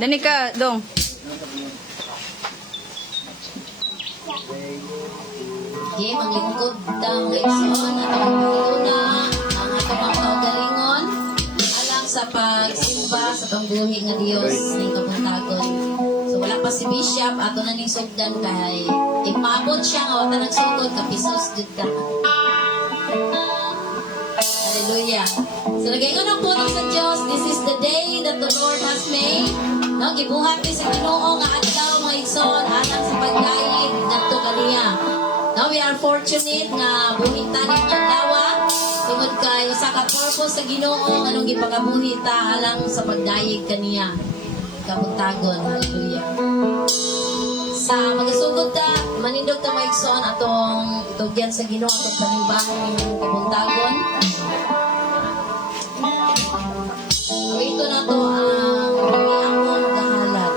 Dani ka, dong. Okay, maglingkod ang igsoon at ang pagkuna ang atong mga kaugalingon alang sa pagsimba sa itong buhi nga Diyos ng kabuntagon. So wala pa si Bishop, ato na ning sugdan kay ipabot siya nga wata nagsugod kapisos jud ka. Hallelujah. So nagaingon ang puno sa Diyos, this is the day that the Lord has made. No, gibuhat ni sa Ginoo nga adlaw mga igsoon alang sa pagdaig ngadto kaniya. Now we are fortunate nga buhitan ni adlaw tungod kay usa ka purpose sa Ginoo anong gipagabuhita alang sa pagdayeg kaniya kabuntagon. Hallelujah. Sa magasugod ta manindog ta maigsoon atong itugyan sa Ginoo atong panimbahan ni kabuntagon. Ito na to ang akong kahalat.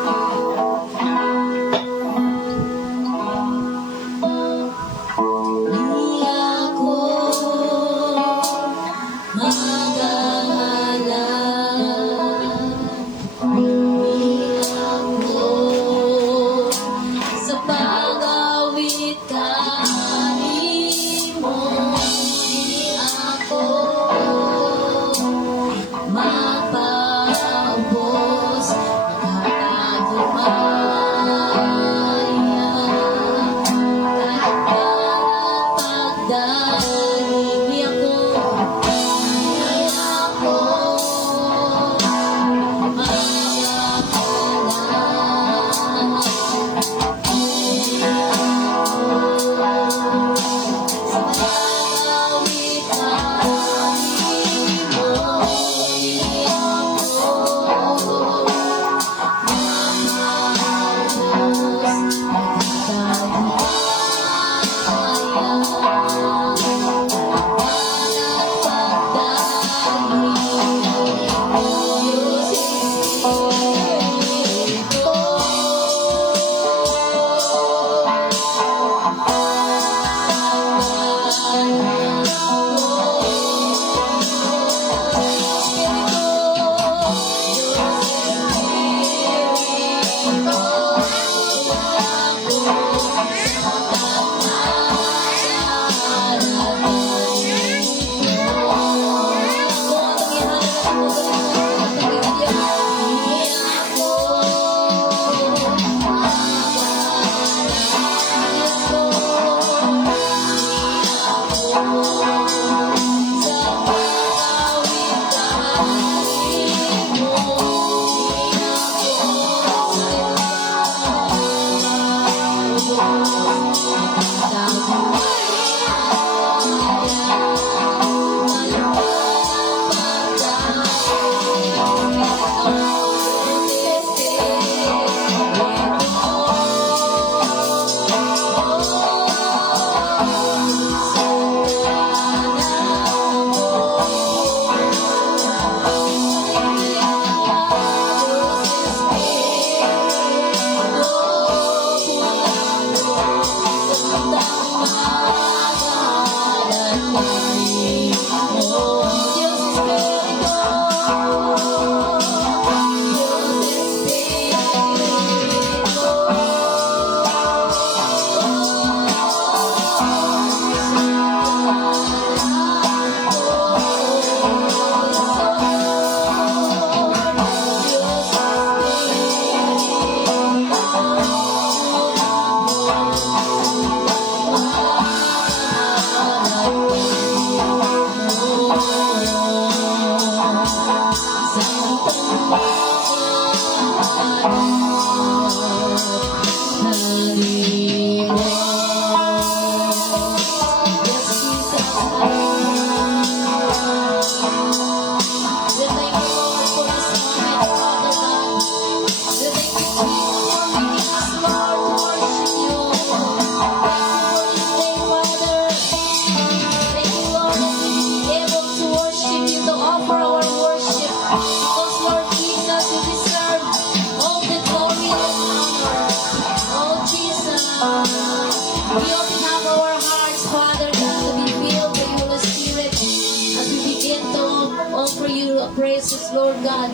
presence, Lord God.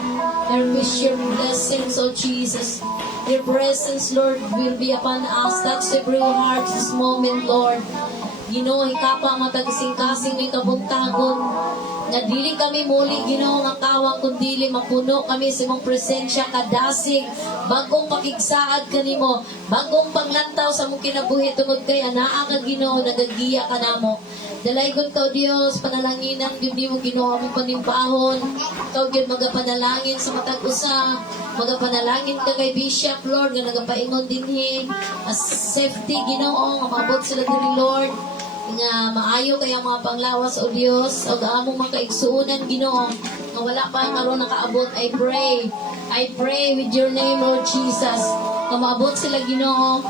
There wish your blessings, oh Jesus. Your presence, Lord, will be upon us. Touch every heart this moment, Lord. Ginoo, hikapa matag kasing-kasing may kabuntagon. Nga dili kami muli, Ginoo, nga kawang kundili mapuno kami sa imong presensya kadasig. Bagong pakigsaad kanimo, bagong panglantaw sa mong kinabuhi tungod kay anaa ka, Ginoo, nagagiya ka namo. Dalaygon ka, O Dios, panalangin ang Diyos mo, Ginoo, aming panimpahon. Ikaw, Diyos, magapanalangin sa matag usa. Magapanalangin ka kay Bishop, Lord, nga nagapaingon dinhi. As safety, Ginoo, nga maabot sila diri, Lord. Nga maayo kaya mga panglawas, O Dios, o gaamong makaigsuunan, Ginoo, nga wala pa karon nakaabot. I pray with your name, Lord Jesus, nga maabot sila, Ginoo,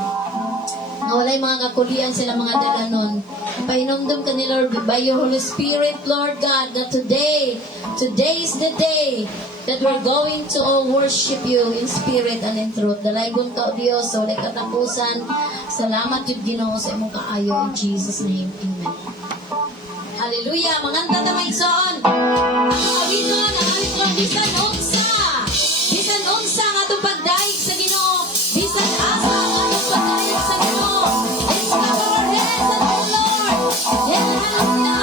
nga walay mga kakulian sila mga dalanon. Pahinomdom ka ni Lord by your Holy Spirit, Lord God, that today is the day that we're going to all worship you in spirit and in truth. Dalaygon ka, O Dios, sa walay katapusan. Salamat yun, Ginoo, sa imong kaayo. In Jesus' name, Amen. Hallelujah! Manganta na may igsoon. Ang awiton, ang awiton, bisan unsa. Bisan unsa nga itong pagdaig sa Ginoo. Bisan asa nga itong pagdaig sa Ginoo. Let's clap our hands and the Lord. Yeah, hallelujah.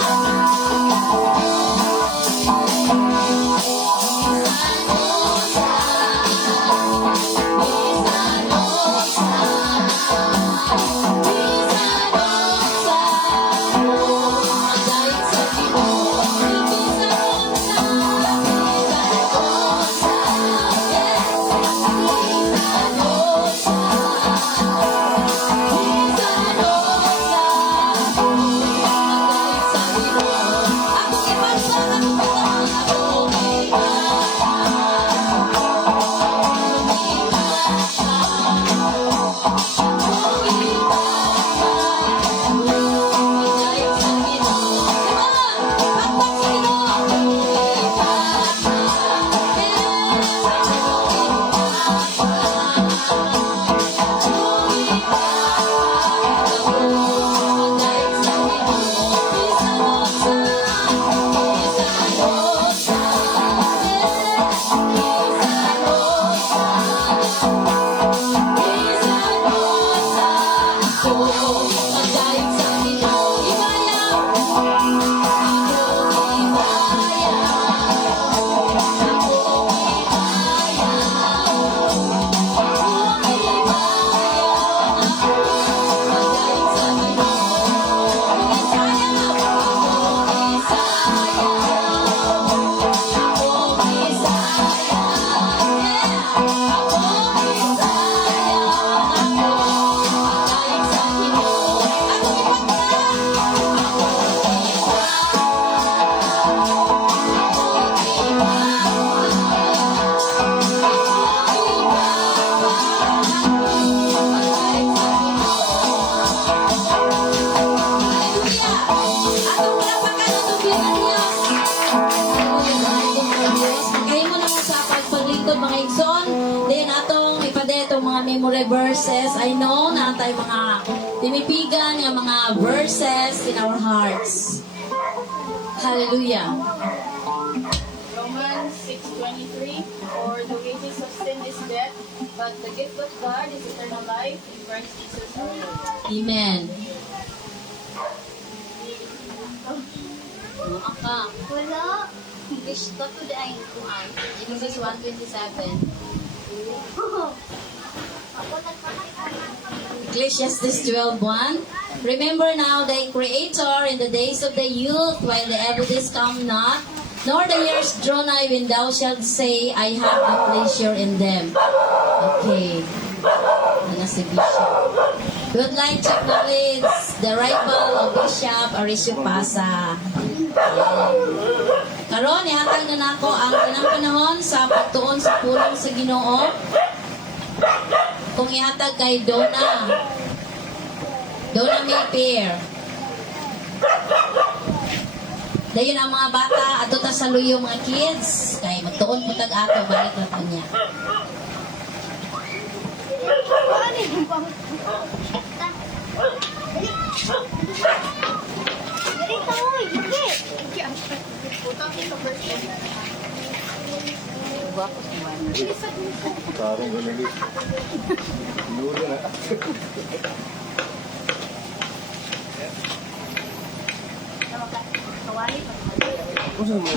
Memorable verses. I know na tayo mga tinipigan ng mga verses in our hearts. Hallelujah. Romans 6:23, for the wages of sin is death, but the gift of God is eternal life in Christ Jesus our Lord. Amen. Aka. Wala. Gusto ko dahil kuhan. Genesis 1:27. Ecclesiastes 12:1. Remember now thy Creator in the days of the youth, while the evil days come not, nor the years draw nigh when thou shalt say, I have no pleasure in them. Okay. Ano si Bishop? We would like to acknowledge the arrival of Bishop Aricio Pasa. Karon, ihatag na nako ang kanang panahon sa pagtuon sa pulong sa Ginoo. Kung ihatag kay Donna May Pair. Dayon ang mga bata, ato ta sa luyo mga kids. Kay magtuon po tag ato, balik na po niya. Ano yung pang... Dali tayo, hindi. Putang ito first. Parang ganun eh. Nulo na. Kawali pa. Kung saan mo?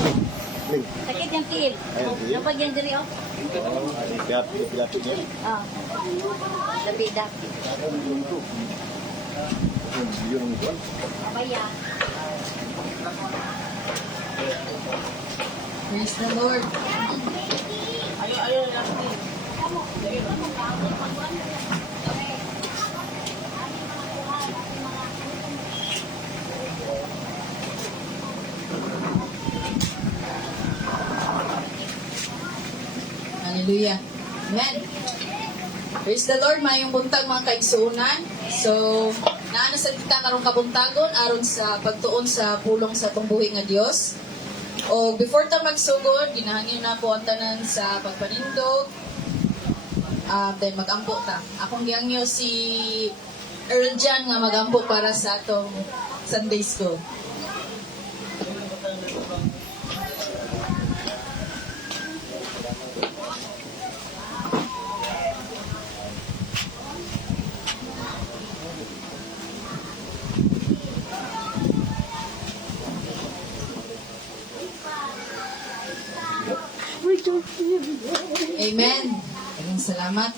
Ling. Sakit yung tiil. Ayun, tiil. Napag yan diri, oh. Gapi niya. Ah. Dapi-dapi. Yun ang buwan. Abaya. Praise the Lord. Hallelujah. Amen. Praise the Lord, mayong buntag mga kaigsuunan. So, naana sa kita karong kabuntagon aron sa pagtuon sa pulong sa tungbuhi nga Dios. O before ta magsugod, ginahangin na po ang tanan sa pagpanindog. Then magampo ta. Akong gihangyo si Earl Jan nga magampo para sa atong Sunday School. Amen. Maraming salamat.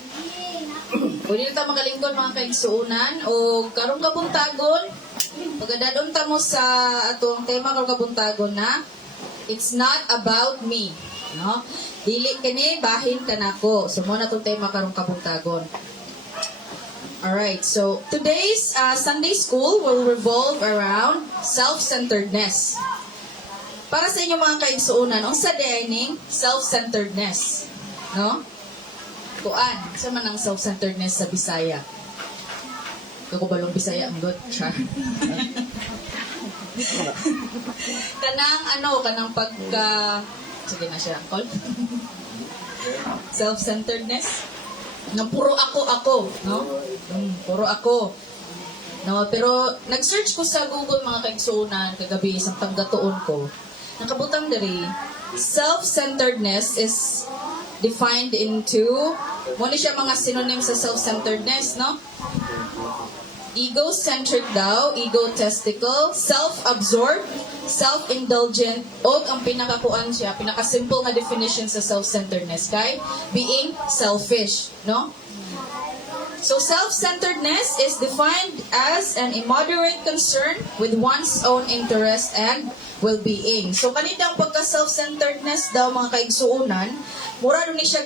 Pwede na tayo magalingkod mga kaigsuunan o karong kabuntagon, pagdadon ta mo sa atong tema karong kabuntagon na it's not about me, no? Dili kini bahin kanako. So mo na tong tema karong kabuntagon. Alright, so today's Sunday school will revolve around self-centeredness. Para sa inyo mga kaigsuunan, unsa dining self-centeredness, no? Kuan, sa man ang self-centeredness sa Bisaya? Ako balong Bisaya ang good, char. kanang pagka, sige na siya, call. Self-centeredness. Nang puro ako, no? Puro ako. No, pero nag-search ko sa Google mga kaigsuunan kagabi isang tanggatuon ko. Nakabutang diri, self-centeredness is defined into, muna siya mga synonym sa self-centeredness, no? Egocentric daw, egotistical, self-absorbed, self-indulgent, o ang pinakakuan siya, pinaka-simple na definition sa self-centeredness kay being selfish, no? So self-centeredness is defined as an immoderate concern with one's own interest and well-being. So kanitang pagka-self-centeredness daw mga kaigsuunan, mura ni siya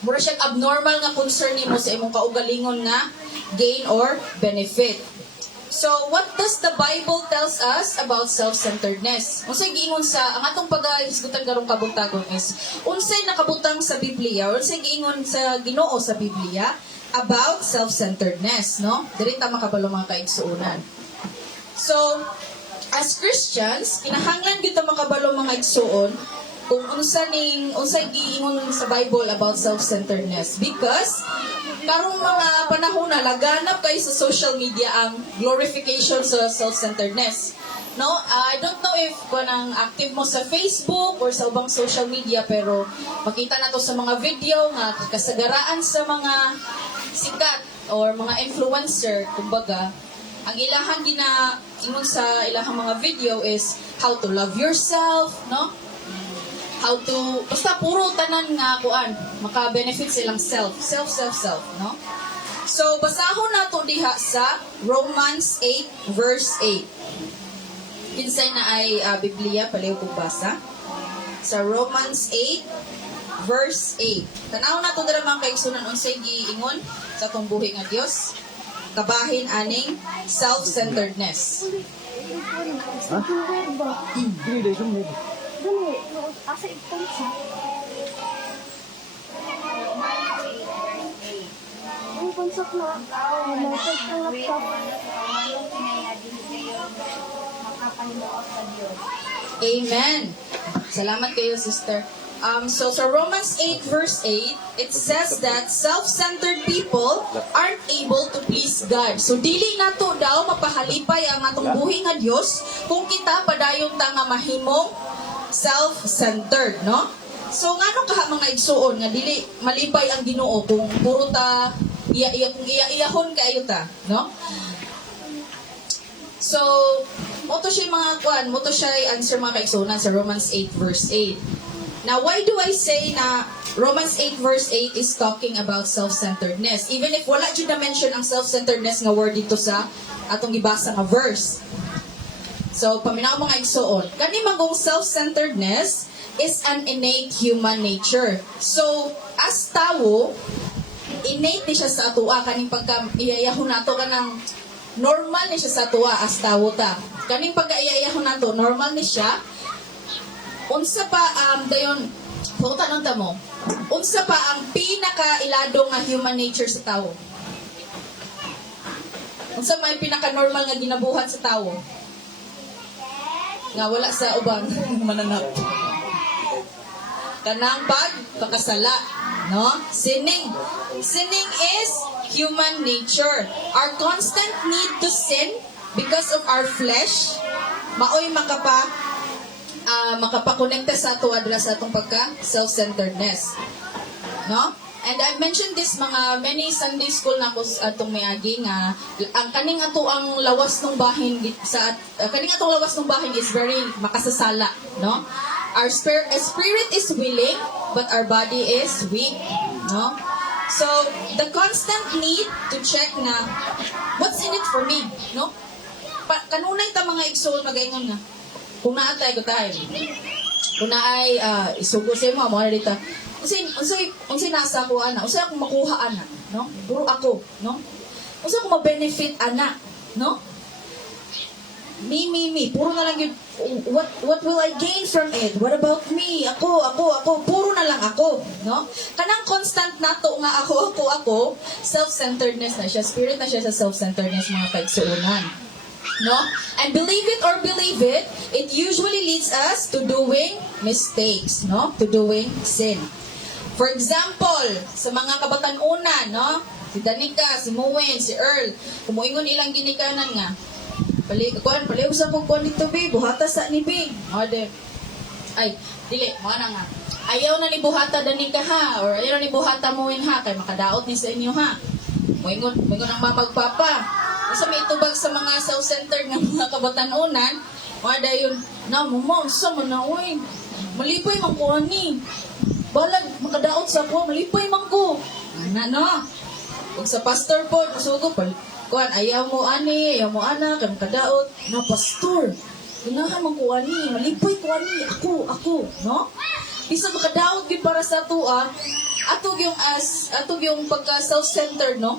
mura siya abnormal nga concern nimo sa imong kaugalingon nga gain or benefit. So what does the Bible tells us about self-centeredness? Unsay giingon sa ang atong paghisgutan karong kabuntagon is unsay nakabutang sa Biblia, unsay giingon sa Ginoo sa Biblia about self-centeredness, no? Diri ta makabalo mga kaigsuunan. So as Christians, kinahanglan gyud ta makabalo mga igsuon kung unsay giingon sa Bible about self-centeredness because karong mga panahon na laganap kay sa social media ang glorification sa self-centeredness. No, I don't know if kanang active mo sa Facebook or sa ubang social media pero makita na to sa mga video nga kasagaraan sa mga sikat or mga influencer kumbaga ang ilahang ingon sa ilahang mga video is how to love yourself, no? How to, basta puro tanan nga kuan, maka-benefit silang self, no? So, basahon nato diha sa Romans 8 verse 8. Kinsay na ay Biblia, paliw kong basa. Sa Romans 8 verse 8. Tanaw nato dira mga kaigsunan unsay giingon sa atong buhi nga Dios. Kabahin aning self-centeredness. Ha? Hindi, dahil sumuli. Dali, asa itong siya. Ang konsak na, nasa itong laptop. Amen. Salamat kayo, sister. So sa Romans 8 verse 8, it says that self-centered people aren't able to please God. So dili nato daw mapahalipay ang atong buhi nga Dios kung kita padayon ta nga mahimong self-centered, no? So ngano kaha mga igsuon nga dili malipay ang Ginoo kung puro ta iyahon kayo ta, no? So mo to siya mga kuan, mo to siya answer mga kaigsuonan sa Romans 8 verse 8. Now why do I say na Romans 8 verse 8 is talking about self-centeredness? Even if wala jud na mention ang self-centeredness nga word dito sa atong gibasa nga verse. So paminaw mga igsuon, kani magong self-centeredness is an innate human nature. So, as tao, innate ni siya sa atua. Kaning pagka-iyayahon nato ka ng normal ni siya sa atua as tao ta. Kaning pagka-iyayahon nato, normal ni siya. Unsa pa, dayon, pagkutan ng mo, unsa pa ang pinaka-ilado nga human nature sa tao? Unsa may pinaka-normal nga ginabuhat sa tao? Nga wala sa ubang mananap. Kanang pagkasala, no? Sinning. Sinning is human nature. Our constant need to sin because of our flesh, maoy makapakonekta sa ato adla sa atong pagka self-centeredness. No? And I've mentioned this mga many Sunday school na ko atong miagi nga ang kaning ato ang lawas ng bahin sa kaning atong lawas ng bahin is very makasasala, no? Our spirit is willing, but our body is weak. No? So, the constant need to check na, what's in it for me? No? Kanunay ta mga igsoon magaingon nga. Kung naatay ko tayo. Kung naay isugo sa mo na dito. Unsay nasa ko ana? Unsay akong makuha ana? No? Puro ako, no? Unsay akong ma-benefit ana? No? Me. Puro na lang yun. What will I gain from it? What about me? Ako. Puro na lang ako. No? Kanang constant nato nga ako. Self-centeredness na siya. Spirit na siya sa self-centeredness mga kaigsuunan. No? And believe it or believe it, it usually leads us to doing mistakes. No? To doing sin. For example, sa mga kabatanunan, no? Si Danica, si Moen, si Earl, kumuingon ilang ginikanan nga. Paliw sa kong kuwan dito, babe. Buhata sa ni, babe. O, de. Ay, dili. Mga na nga. Ayaw na ni buhata daning ka, ha? Or ayaw na ni buhata mo yun, ha? Kaya makadaot ni sa inyo, ha? Moingon ang mamagpapa. Kasi may itubag sa mga self-centered ng mga kabatanunan. Mga dayon, na, mama, sa mo na, uy. Malipay man ko, ani. Balag, makadaot sa ko. Malipay man ko. Ano? Kung sa pastor po, masugo pa. Kuan, ayaw mo ani, ayaw mo ana, kang kadaot, na pastor. Ganahan mo ko ani, malipay ko ani, ako, no? Bisa makadaot gyud para sa tua, atog yung pagka self-centered, no?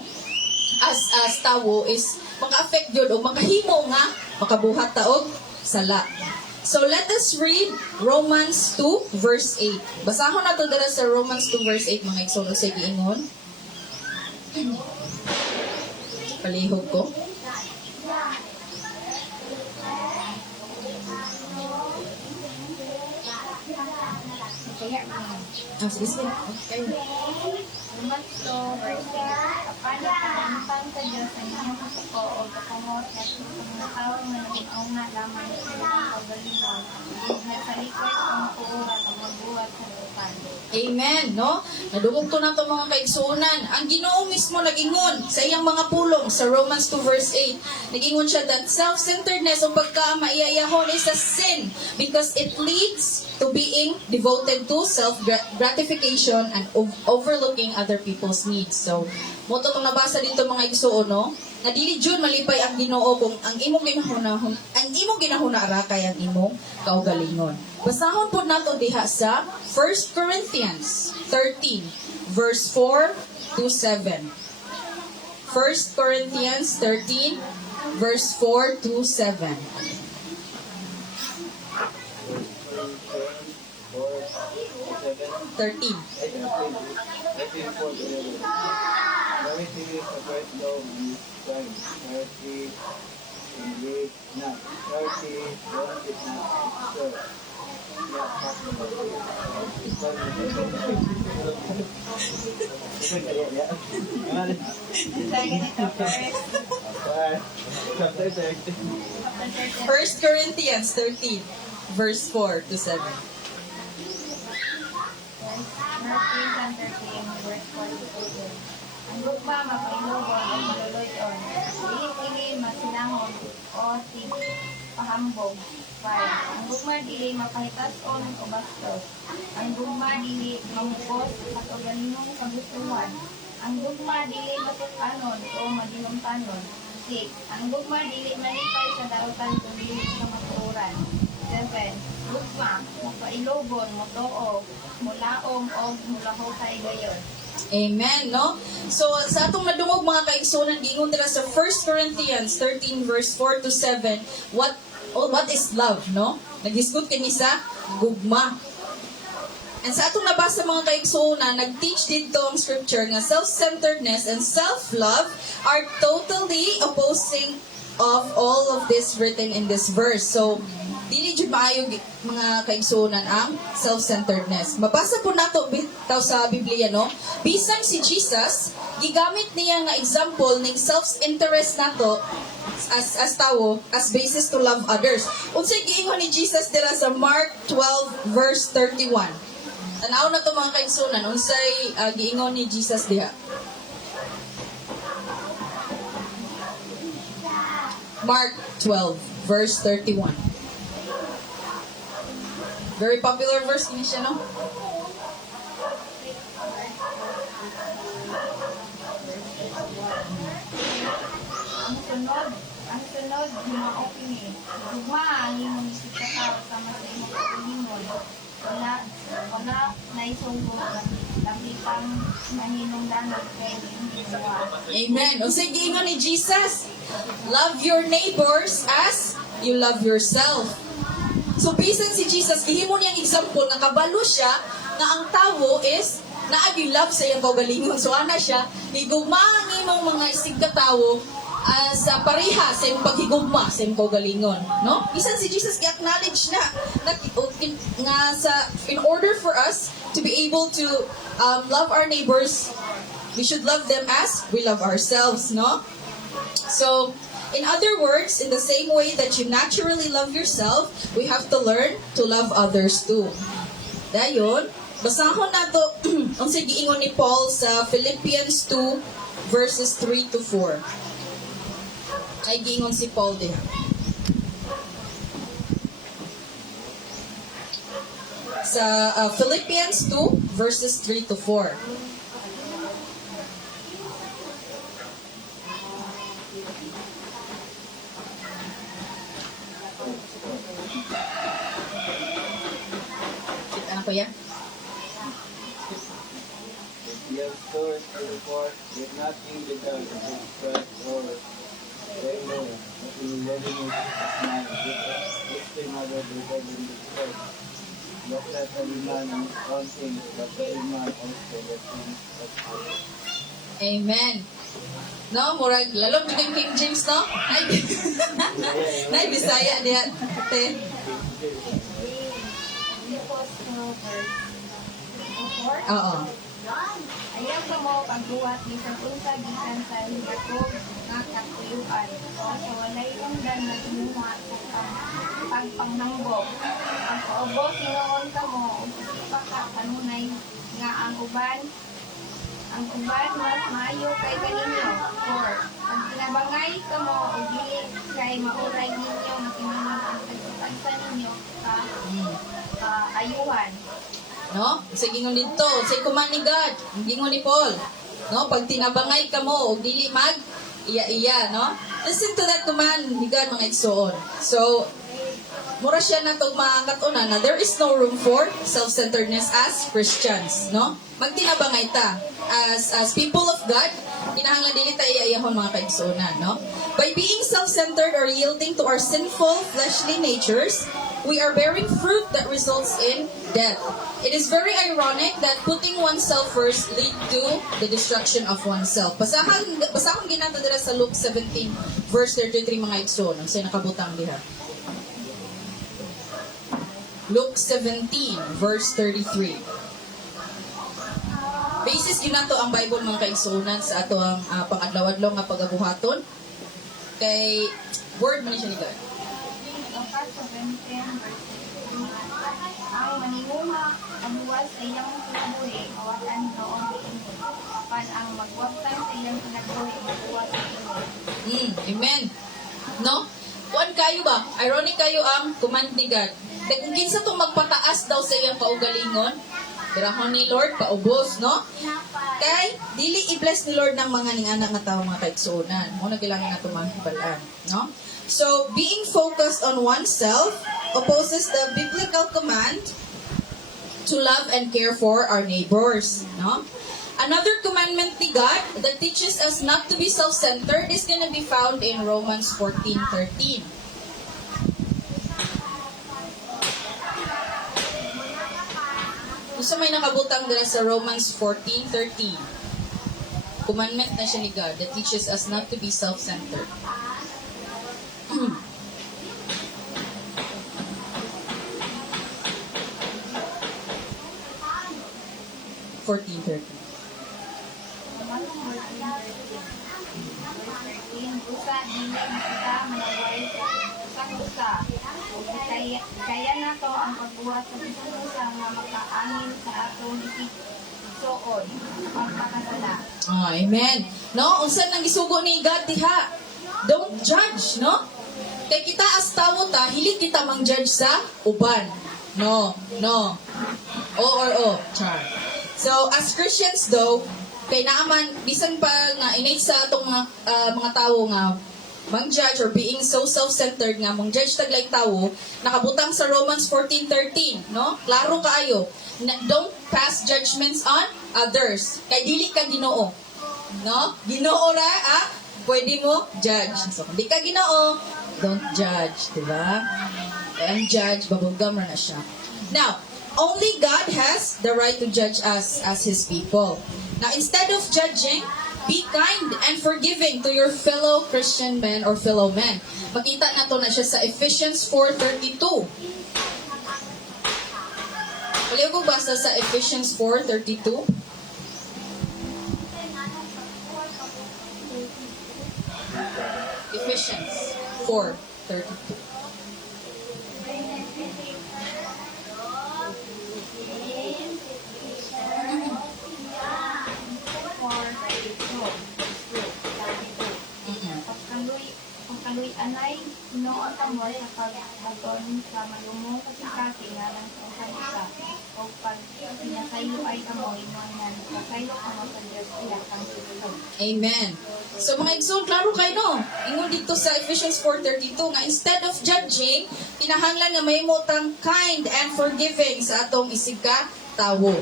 As tawo is maka-affect gyud o makahimo nga makabuhat ta og sala. So let us read Romans 2 verse 8. Basahon nato dala sa Romans 2 verse 8 mga igsoon sa giingon. Palihog ko. Sige. Okay. Romans 2, verse 8. Kapag nakalimutan sa Diyos ang inyong kasuko o kakumot na mga tao na nag-auna lamang sa inyong pagalingon, na sa likod ang puuran o magbuhat sa lupan. Amen, no? Nadungog to na to mga kaigsuunan. Ang Ginoo mismo nag-ingon sa iyang mga pulong sa Romans 2 verse 8. Nag-ingon siya that self-centeredness o pagka-maiyayahon is a sin because it leads to being devoted to self-gratification and overlooking other people's needs. So, mo to itong nabasa dito mga igsuon, no? Na dili jud malipay ang Ginoo kung ang imong ginahuna ara kay ang imong kaugalingon. Basahon po nato diha sa 1 Corinthians 13 verse 4 to 7. 1 Corinthians 13 verse 4 to 7. First Corinthians 13 verse 4 to 7. 13, verse 42. Ang gugma, mapailogon o maluluyon. Dili masinahon o tig pahambog. 5. Ang gugma dili mapahitason o bastos. Ang gugma dili mamugos at organimong kagustuhan. Ang gugma dili matutanon o madinumtanon. 6. Ang gugma dili malipay sa daotan o dili sa matuuran. 7. Gugma, mapailogon, motoo, mulaom o mulahokay gayon. Amen, no? So, sa atong nadungog mga kaigsunan, gingon nila sa 1 Corinthians 13 verse 4 to 7, what is love, no? Naghisgot kini sa gugma. And sa atong nabasa mga kaigsunan, nag-teach dito ang scripture nga self-centeredness and self-love are totally opposing of all of this written in this verse. So, dili jud maayo mga kaigsunan ang self-centeredness. Mabasa po nato bitaw sa Biblia, no? Bisan si Jesus, gigamit niya nga example ning self-interest nato as tawo as basis to love others. Unsay giingon ni Jesus dira sa Mark 12 verse 31. Tanaw na to mga kaigsunan, unsay giingon ni Jesus diha. Mark 12 verse 31. Very popular verse ni siya, no? Ang sunod, himao kini. Gugma ang imong isip sa tao sama sa imong paglingon. Wala na isunggo labi pang mahinungdanod kay hindi gawa. Amen. O sige, ingon ni Jesus, love your neighbors as you love yourself. So, bisan si Jesus, gihimo niyang example, nakabalo siya na ang tawo is naagi love sa iyang kaugalingon. So, ana siya, higugma ang imong mga isig ka tawo sa pareha sa iyong paghigugma sa iyong kaugalingon. No? Bisan si Jesus, i-acknowledge na nga sa, in order for us to be able to love our neighbors, we should love them as we love ourselves. No? So, in other words, in the same way that you naturally love yourself, we have to learn to love others too. Dayon, basahon nato unsay giingon ni Paul sa Philippians 2 verses 3 to 4. Ay giingon si Paul diha. Sa Philippians 2 verses 3 to 4. Ano ko yan? Yes, Lord, therefore, did not think the God of his trust or very low, but in readiness of mind, which the mother delivered in the church. Not that every man in his own things, but every man also the things of others. Amen. No, murag lalong yung King James, no? Ay, nay Bisaya diha. Te. Philippians 2 verse 4. Oo. Ayaw ka mo pagbuhat ni sa punta gikan sa higakog nga katuyuan o sa walay ungdan na inuha sa pagpanghambog. Ang kaubos hinoon ka mo o sa kanunay nga ang uban mas maayo kay kaninyo. 4. Pag tinabangay ka mo o dili kay mauray ninyo na kinunan ang tagsa ninyo sa ayuhan. No? Sa gingon dito, sa kuman ni God, ang gingon ni Paul. No? Pag tinabangay ka mo, o dili mag, iya, no? Listen to that command ni God, mga igsoon. So, mura siya na itong mga katunan na there is no room for self-centeredness as Christians, no? Magtinabangay ta. As people of God, kinahanglan dili tayo iayahon mga kaigsunan, no? By being self-centered or yielding to our sinful, fleshly natures, we are bearing fruit that results in death. It is very ironic that putting oneself first lead to the destruction of oneself. Basahon ginato dira sa Luke 17 verse 33 mga igsoon. Ang say nakabutang diha. Luke 17 verse 33. Basis ginato ang Bible mga kaigsuonan sa ato ang pangadlaw-adlaw nga pagabuhaton. Kay word man ni siya ni God. Lukas 17 verse 3. Ang maninguha, mabuwas sa iyang kinabuhi, mawatan noon diingon. Pan ang magwabtan sa iyang kinabuhi, mabuwas sa ingon. Amen. No? Kuan kayo ba? Ironic kayo ang command ni God. Kaya kung kinsa itong magpataas daw sa iyang kaugalingon, grahon ni Lord, paubos, no? Kay, dili i-bless ni Lord ng mga ning-anak nga tao, mga kaigsuunan. Muna kailangan na tumahibalaan, no? So, being focused on oneself opposes the biblical command to love and care for our neighbors, no? Another commandment ni God that teaches us not to be self-centered is going to be found in Romans 14:13. Kung sa may nakabutang dira sa Romans 14:13, commandment na siya ni God that teaches us not to be self-centered. 14:13. Busa, dili kita manaway sa usa. Kaya na to ang pagbuhat sa isang usa nga makaangin sa atong isip-soon. Pagpakasala. Amen. No, unsa nang gisugo ni God diha? Don't judge, no? Kay kita as tawo ta, hili kita mang-judge sa uban. No. O or o. Char. So, as Christians though, kay naaman, bisan pa nga innate sa atong mga tao nga mang-judge or being so self-centered nga mong-judge taglay tao, nakabutang sa Romans 14:13, no? Klaro kaayo. Don't pass judgments on others. Kay dili ka Ginoo. No? Ginoo ra, pwede mo judge. So, kung di ka Ginoo, don't judge, di ba? Kaya ang judge, babugam na siya. Now, only God has the right to judge us as His people. Now, instead of judging, be kind and forgiving to your fellow Christian men or fellow men. Makita na to na siya sa Ephesians 4:32. Pwede ko basa sa Ephesians 4:32? Ephesians 4:32. Pagkaluy anay, noon tamo sa pagbaton sa malumong kasikasi nga lang sa usa o pag sinasaylo ay tamo inuanan kasaylo kamo sa Diyos kang susunod. Amen. So mga igsoon, klaro kayo no? Ingon dito sa Ephesians 4:32 nga instead of judging, pinahanglan nga may motang kind and forgiving sa atong isika tawo.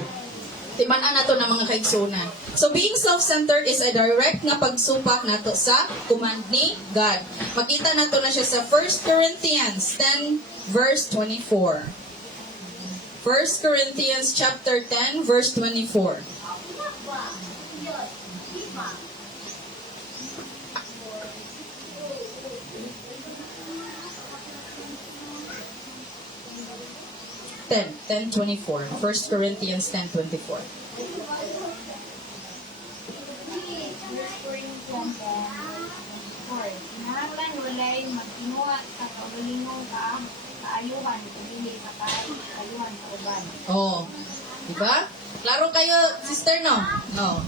Timan-an nato ng mga kaigsunan. So being self-centered is a direct nga pagsupak nato sa command ni God. Makita nato na siya sa 1 Corinthians 10 verse 24. 1 Corinthians chapter 10 verse 24. Ten 24. 1 Corinthians 10:24. Nahatan walay magtinua sa kaugalingong kaayuhan dili sa kaayuhan sa uban. Oh. Diba? Klaro kayo, sister, no? No.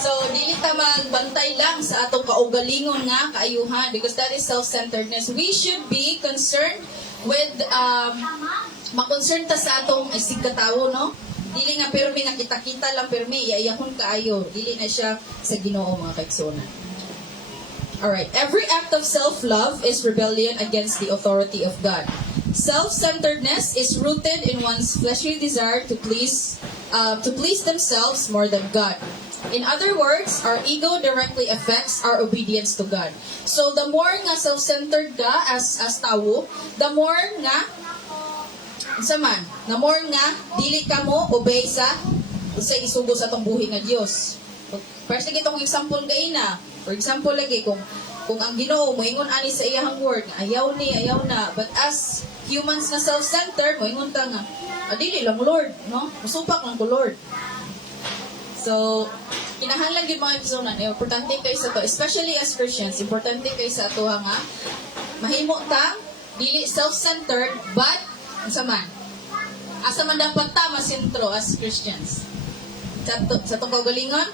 So, dili ta magbantay lang sa atong kaugalingon nga kaayuhan because that is self-centeredness. We should be concerned with makoncern ta sa atong isig katawo, no? Dili nga permi nga kita-kita lang permi iayahon kaayo. Dili na siya sa Ginoo, mga kaigsunan. Alright, every act of self-love is rebellion against the authority of God. Self-centeredness is rooted in one's fleshly desire to please themselves more than God. In other words, our ego directly affects our obedience to God. So the more nga self-centered ka as tawo, the more nga the more nga dili ka mo obey sa isugo sa atong buhi nga Dios. First lagi itong example kay na. For example lagi kung ang Ginoo moingon ani sa iyang word, ayaw na. But as humans na self-centered, moingon ta nga, dili lang Lord, no? Musupak lang ko Lord. So, kinahanglan gyud mga igsunan, importante kay sa to, especially as Christians, importante kay sa ato nga mahimo ta dili self-centered but unsa man Asa man dapat ta masentro as Christians? Sa itong kagalingon?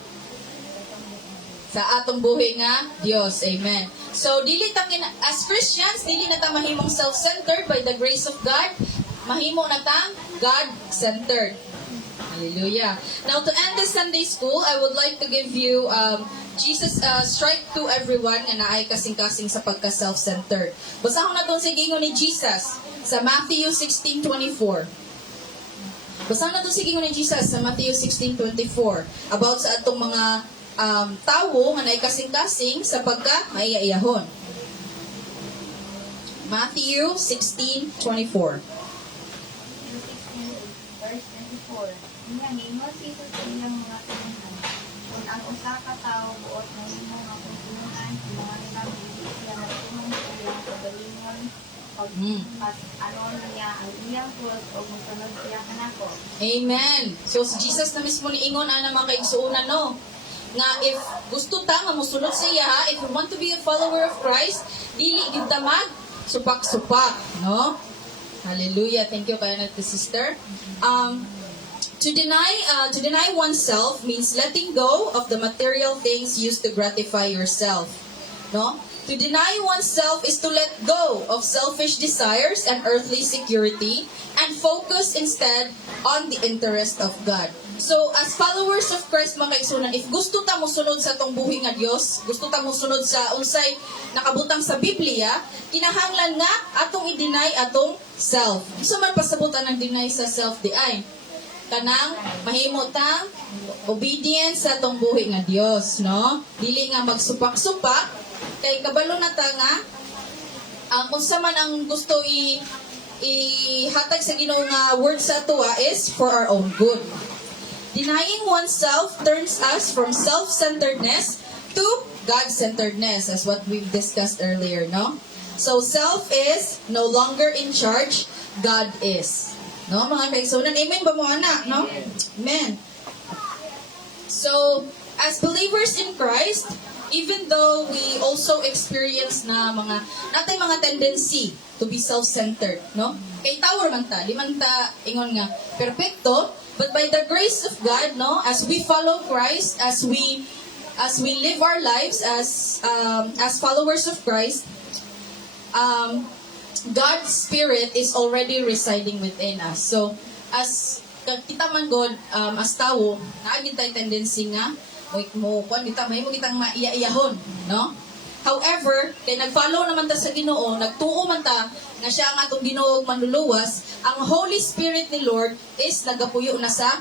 Sa atong buhi nga Dios. Amen. So, as Christians, dili na ta mahimong self-centered by the grace of God. Mahimo na ta God-centered. Hallelujah. Now, to end this Sunday school, I would like to give you Jesus strike to everyone nga naay kasing-kasing sa pagka-self-centered. Basahon na itong sigingon ni Jesus sa Matthew 16:24. Basahon na itong sigingon ni Jesus sa Matthew 16:24 about sa atong mga tao nga naay kasing-kasing sa pagka-maiyaiyahon. Matthew 16:24. Verse 24. Nga nimo Jesus sa iyang mga sinunan. Kung ang usa ka tawo buot na imo nga kung sinunan, mga nilang dili siya magtunong sa iyang kagalingon, pag anon niya ang iyang cross o musunod siya kanako. Amen. So, si Jesus na mismo ni ingon ana mga kaigsuunan, no? Nga if gusto ta nga mosunod sa iya, ha? If you want to be a follower of Christ, dili gyud ta mag supak-supak, no? Hallelujah. Thank you kaya natin, sister. To deny oneself means letting go of the material things used to gratify yourself. No? To deny oneself is to let go of selfish desires and earthly security and focus instead on the interest of God. So, as followers of Christ, mga kaigsunan, if gusto ta mo sunod sa tong buhi nga Dios, gusto ta mo sunod sa unsay nakabutang sa Biblia, kinahanglan nga atong i-deny atong self. Gusto man pasabutan ng deny sa self di ay kanang mahimo tang obedience sa atong buhi nga Dios, no? Dili nga magsupak-supak kay kabalo na ta nga ang unsa man ang gusto ihatag sa Ginoo nga word sa atoa is for our own good. Denying oneself turns us from self-centeredness to God-centeredness, as what we've discussed earlier, no? So, self is no longer in charge, God is. No, mga kaigsunan, amen ba mo anak, no? Amen. So, as believers in Christ, even though we also experience na natay mga tendency to be self-centered, no? Kay tawor man ta, di man ta ingon nga perpekto, but by the grace of God, no, as we follow Christ, as we live our lives as followers of Christ, God's Spirit is already residing within us. So, as kita man God, as tao, naagin tayo tendency nga, mo kitang maiya-iyahon, no? However, kay nag-follow naman ta sa Ginoo, nagtuo man ta nga siya ang atong Ginoo manluluwas, ang Holy Spirit ni Lord is nagapuyo na sa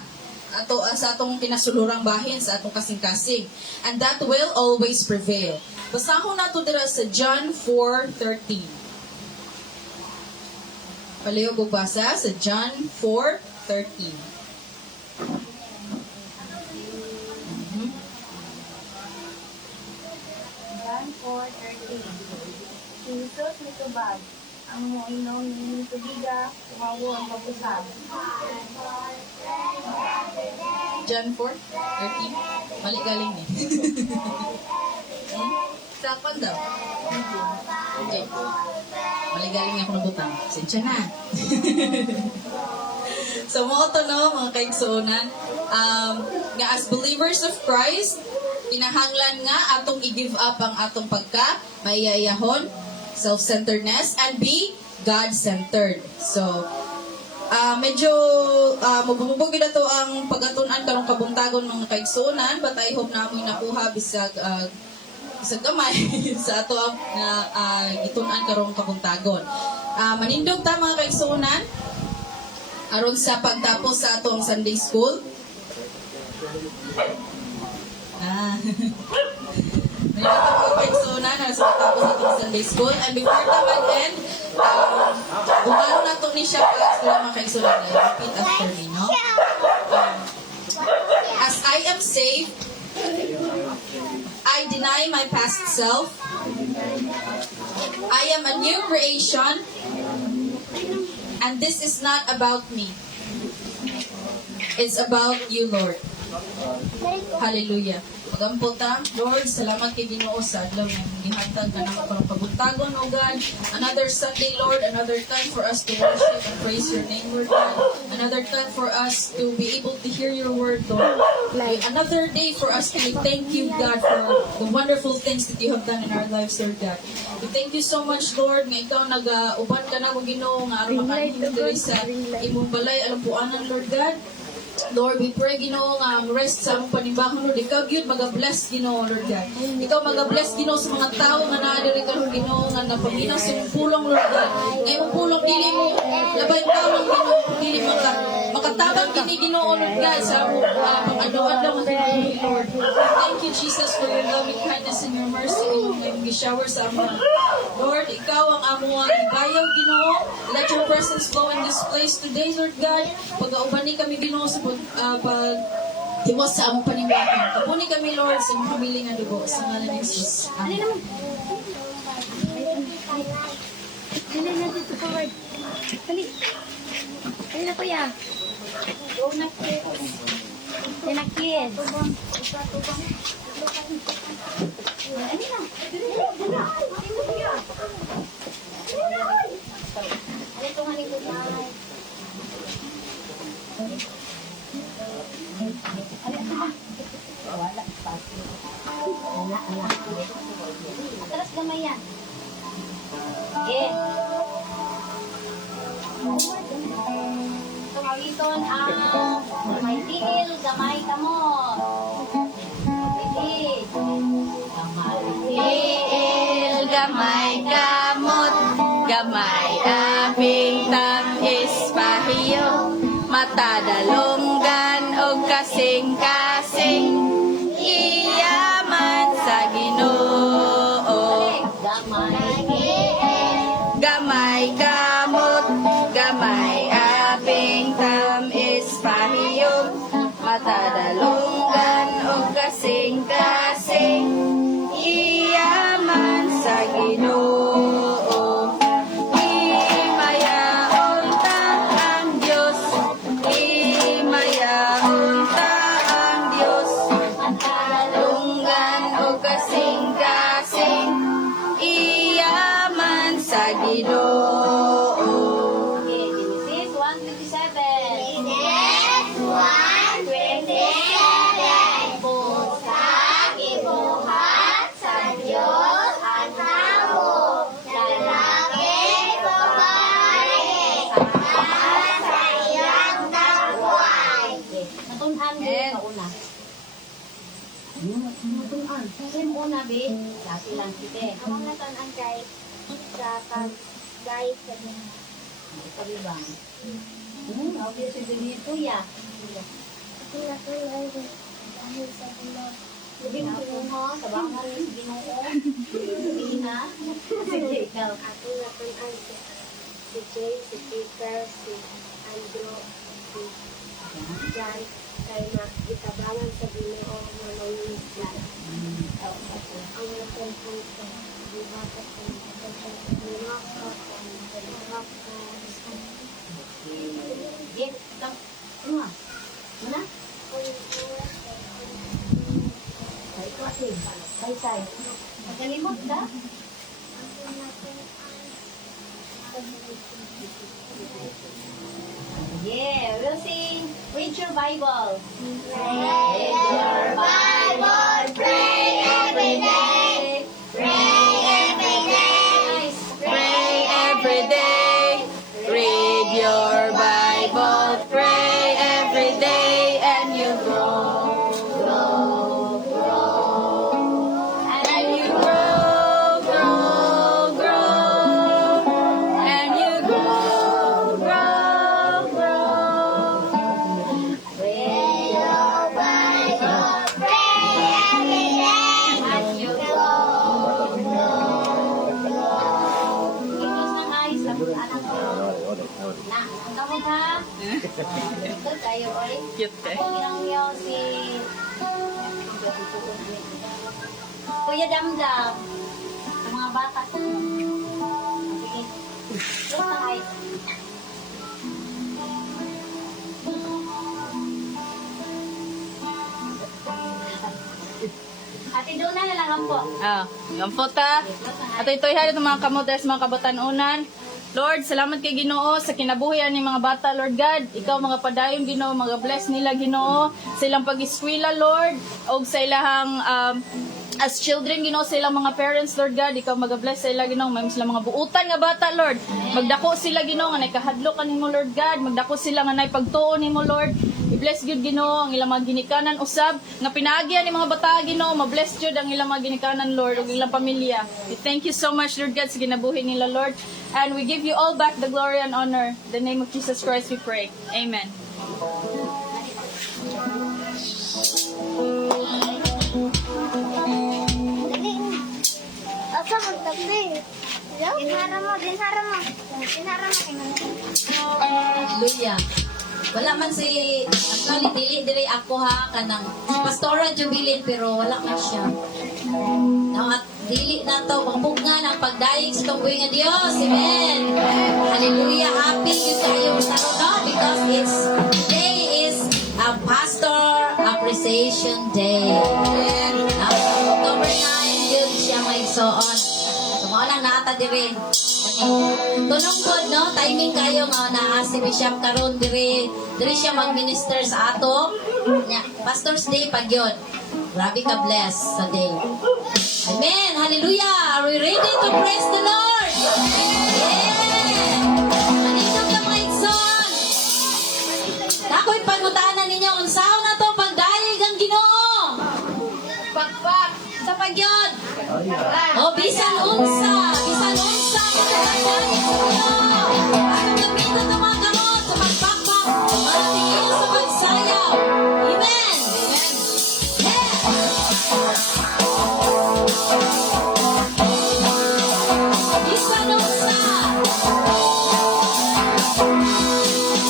atong kinasulurang bahin, sa atong kasing-kasing. And that will always prevail. Basahon nato dira sa John 4:13. Palayo ko basa sa John 4:13. John 4:13. Si Jesus mitubag, ang moinom ni tubiga, umawo ang pag-usab. John 4:13. Mali galing ni. Sa kon daw. Okay. Mali galing ako nabutang. Sensya na. So, mga to, no, mga kaigsuunan, nga as believers of Christ, kinahanglan nga atong i-give up ang atong pagka-maiyayahon, self-centeredness, and be God-centered. So, medyo mabumubugid na to ang pagatunan karong kabuntagon mga kaigsuunan, but I hope na amoy nakuha bisag gamay sa ato nga gitunan karong kabuntagon. Manindog ta mga kaigsuunan aron sa pagtapos sa atong Sunday school. Manindog ta mga kaigsuunan aron sa pagtapos sa atong Sunday school. And before ta mag-end, bungaro na to ni siya mga kaigsuunan. Repeat after me, no? As I am saved, I deny my past self. I am a new creation. And this is not about me. It's about you, Lord. Hallelujah. Pagampol ta, Lord, salamat kay Ginoo sa adlaw nga gihatag ka na parang pagpuntagon, O God. Another Sunday, Lord, another time for us to worship and praise your name, Lord God. Another time for us to be able to hear your word, Lord. Another day for us to thank you, God, for the wonderful things that you have done in our lives, Lord God. We thank you so much, Lord, nga ikaw nag-uban ka na kung Ginoo nga aron makahingi diri sa imong balay alam puanan, Lord God. Lord, we pray, Ginoo, nga ang rest sa among panimbahan, Lord. Ikaw, yun, mag-bless, Ginoo, Lord God. Ikaw, mag-bless, Ginoo, sa mga tao nga naadiri ka, Lord, Ginoo, nga napaminaw sa imong pulong, Lord God. Ngayon mong pulong, dili mo, labay tawang, Ginoo, dili makatabang kini, Ginoo, Lord God, sa pang-adlaw-adlaw nga Ginoo, Lord. Thank you, Jesus, for your loving kindness and your mercy, Ginoo, ngayong gi-shower sa amon. Lord, ikaw ang among gibayaw, Ginoo. Let your presence flow in this place today, Lord God. Pag-aubani kami, Ginoo, sa hiwas sa among panimbahan. Kapuni kami, Lord, sa among pamiling nga dugo. Sa ngalan ni Jesus. Amen. Dali na dito forward. Dali. Dali na kuya. Go na kids. Dali na kids. Dali na. Dali na. Ito nga likod na. Atras gamay yan. Okay. Tumawiton ang gamay til, gamay kamo. Pwede. Gamay til, Gamay kamot, gamay aping tamis pahiyo, matadalonggan og kasing-kasing, iyaman sa Ginoo. Gamay kamot, gamay aping tamis pahiyo, matadalonggan og kasing-kasing, iyaman sa Ginoo. Imayaon ta ang Dios, imayaon ta ang Dios, matadalonggan og kasing-kasing, iyaman sa Ginoo. Okay, Genesis 1:27. Genesis 1:27. Busa gibuhat sa Diyos ang tao, lalaki babae, sama sa iyang dagway. Natunan mo sa una. Natunan. Kasi mo una, be. Laki lang kita. Ako natunan kay sa pag-guide sa Diyos. Kalibang. Okay, so dito ya. Ako natunan dahil sa Diyos. Sabi mo mo, sabang mo rin Ginoo. Hindi na. Sige, ikaw. Ako natunan si Jay, si Peter, si Andrew, si John, kay itabangan sa Ginoo na mangingislan. Ang natunan ko, di ba ko Sige, ikaw. Ano nga? Muna? Ay, kasi. Say. Magalimot ka? Yeah, we'll sing. Read your Bible. Read your Bible, pray every day. Pray every day. Pray every day, read your Bible, pray every day, and you grow, grow, grow. And you grow, grow, grow. And you grow, grow, grow. Read your Bible, pray every day. As you go. Ikus ng ayos. Sabi sa anak ko. Na, ang kamot ha? Ito tayo, oy. Cute eh. Ang yaw si... Kuya Damdam. Sa mga bata. Sige. Ito tayo. Ate Iduna na lang po. Gampota. At ito'y halit ng mga kamoters, mga kabatanunan. Lord, salamat kay Ginoo sa kinabuhian ni mga bata, Lord God. Ikaw mga padayong Ginoo, mga bless nila Ginoo sa ilang pag-eskwela, Lord, o sa ilang as children, Ginoo, sa ilang mga parents, Lord God. Ikaw mag-bless sa ilang Ginoo, may sila mga buutan nga bata, Lord. Magdako sila Ginoo nga nay kahadlok kanimo, Lord God. Magdako sila nga nay pagtuon nimo, Lord. I-bless gyud Ginoo ang ilang mga ginikanan usab nga pinaagyan ni mga bata Ginoo, ma-bless gyud ang ilang mga ginikanan, Lord, ug ilang pamilya. We thank you so much, Lord God, sa ginabuhi nila, Lord. And we give you all back the glory and honor. In the name of Jesus Christ we pray. Amen. Asa magtabi? Dinara mo. Hallelujah. Wala man si actually dili ako ha kanang Pastora Jubilin pero wala man siya. Now at dili na to pagpugna ng pagdayeg sa tubuy nga Dios. Amen. Hallelujah. Happy yun kayo taron no because it's today is a Pastor Appreciation Day. Now, October 9 yun siya may soon. So mga lang naata din. Tunong po, no? Timing kayo nga na si Bishop karon diri siya mag-minister sa ato. Pastor's Day pag yun. Grabe ka bless sa day. Amen. Hallelujah. Are we ready to praise the Lord? Yeah. Manito ka mga igsoon. Ako'y pangutanan ninyo. Unsaon na to pagdayeg ang Ginoo. Pakpak sa pagyon. O bisan unsa. Bisan unsa. Ano gamitin ng mga gamot sa pagpakpak, malating iyo sa pagsayaw. Amen! Bisan unsa.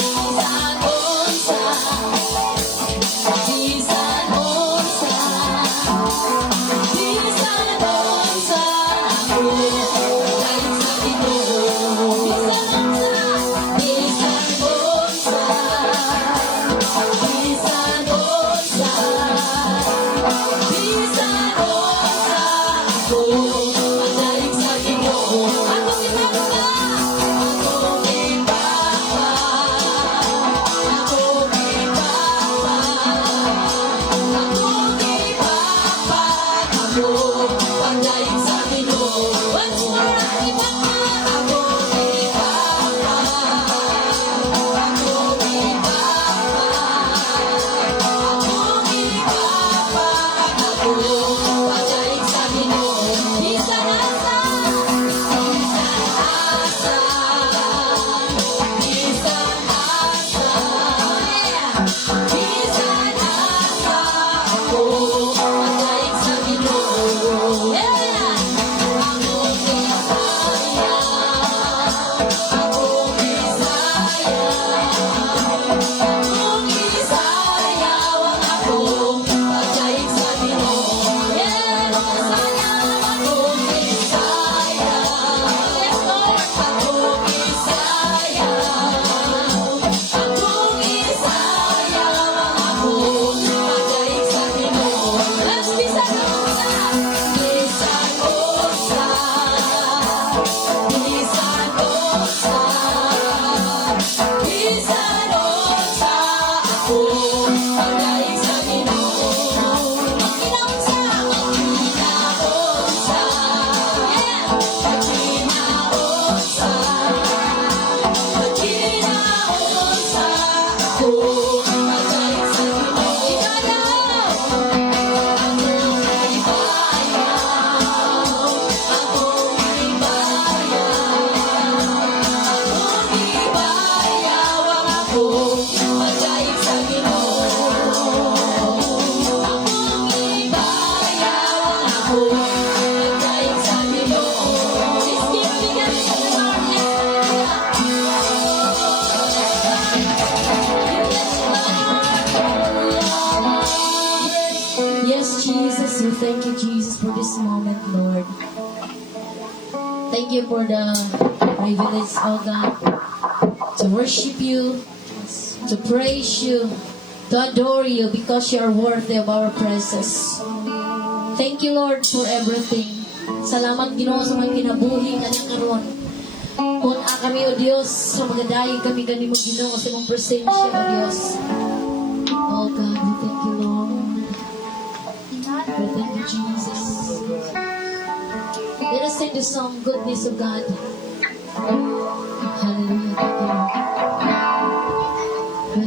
Bisan unsa. Bisan unsa. Bisan unsa. Kahit sa Ginoo. Bisan unsa. Bisan unsa. Bisan unsa. Bisan unsa. Ako pagdayeg sa Ginoo. Ako ipapa. Ako ipapa. Ako ipapa. Ako ipapa. Ako pagdayeg sa Ginoo. Once more, ako ipapa. Ako ipapa. Ako ipapa. Ako ipapa. Ako pagdayeg sa Ginoo. Bisan asa. Bisan asa. Bisan asa. Bisan asa. Ako pagdayeg sa Ginoo. Yeah. Ako Bisaya. Ako Bisaya. Ako Bisaya. Wag ako pagdayeg sa Ginoo. Yeah. Bisaya. Ako Bisaya. Yes, Lord. Ako Bisaya. Ako Bisaya. Wag ako pagdayeg sa Ginoo. Let's bisan unsa. Bisan unsa. Bisan unsa. Bisan unsa. Ako pagdayeg sa Ginoo. Magkinaunsa. Magkinaunsa. Yeah. Magkinaunsa. Magkinaunsa. Ako pagdayeg sa Ginoo. Ibayaw. Ako ibayaw. Ako pagdayeg sa Ginoo. Ako ibayaw. Ako pagdayeg sa Ginoo. Let's give bigyan sa Lord. Yes, Jesus, we thank you, Jesus, for this moment, Lord. Thank you for the privilege, oh God, to worship you, to praise you, to adore you, because you are worthy of our praises. Thank you, Lord, for everything. Salamat, Ginoo, sa mga kinabuhi kanyang karon. Kung kami, O Diyos, sa magadayon kami gani mo, Ginoo, sa imong presensya, O Diyos. Oh God, we thank you, Lord. We thank you, Jesus. Let us sing the song, Goodness of God. Hallelujah.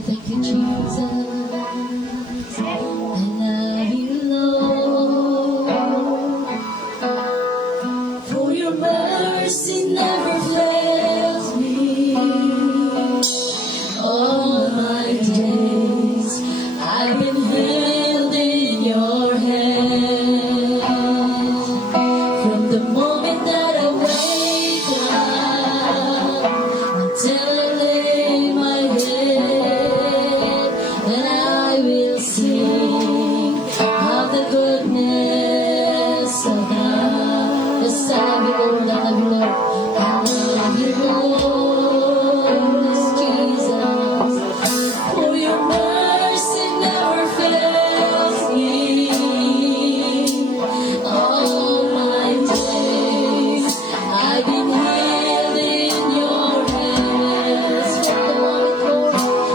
Thank you, Jesus. I love you, Lord. For your mercy never fails me. All my days I've been held in your hand. From the moment that I wake up until I lay my head, and I will sing of the goodness of God. Yes, I love you, Lord. I love you, Lord. I love you, Lord. Yes, Jesus. For your mercy never fails me. All my days I've been held in your hands.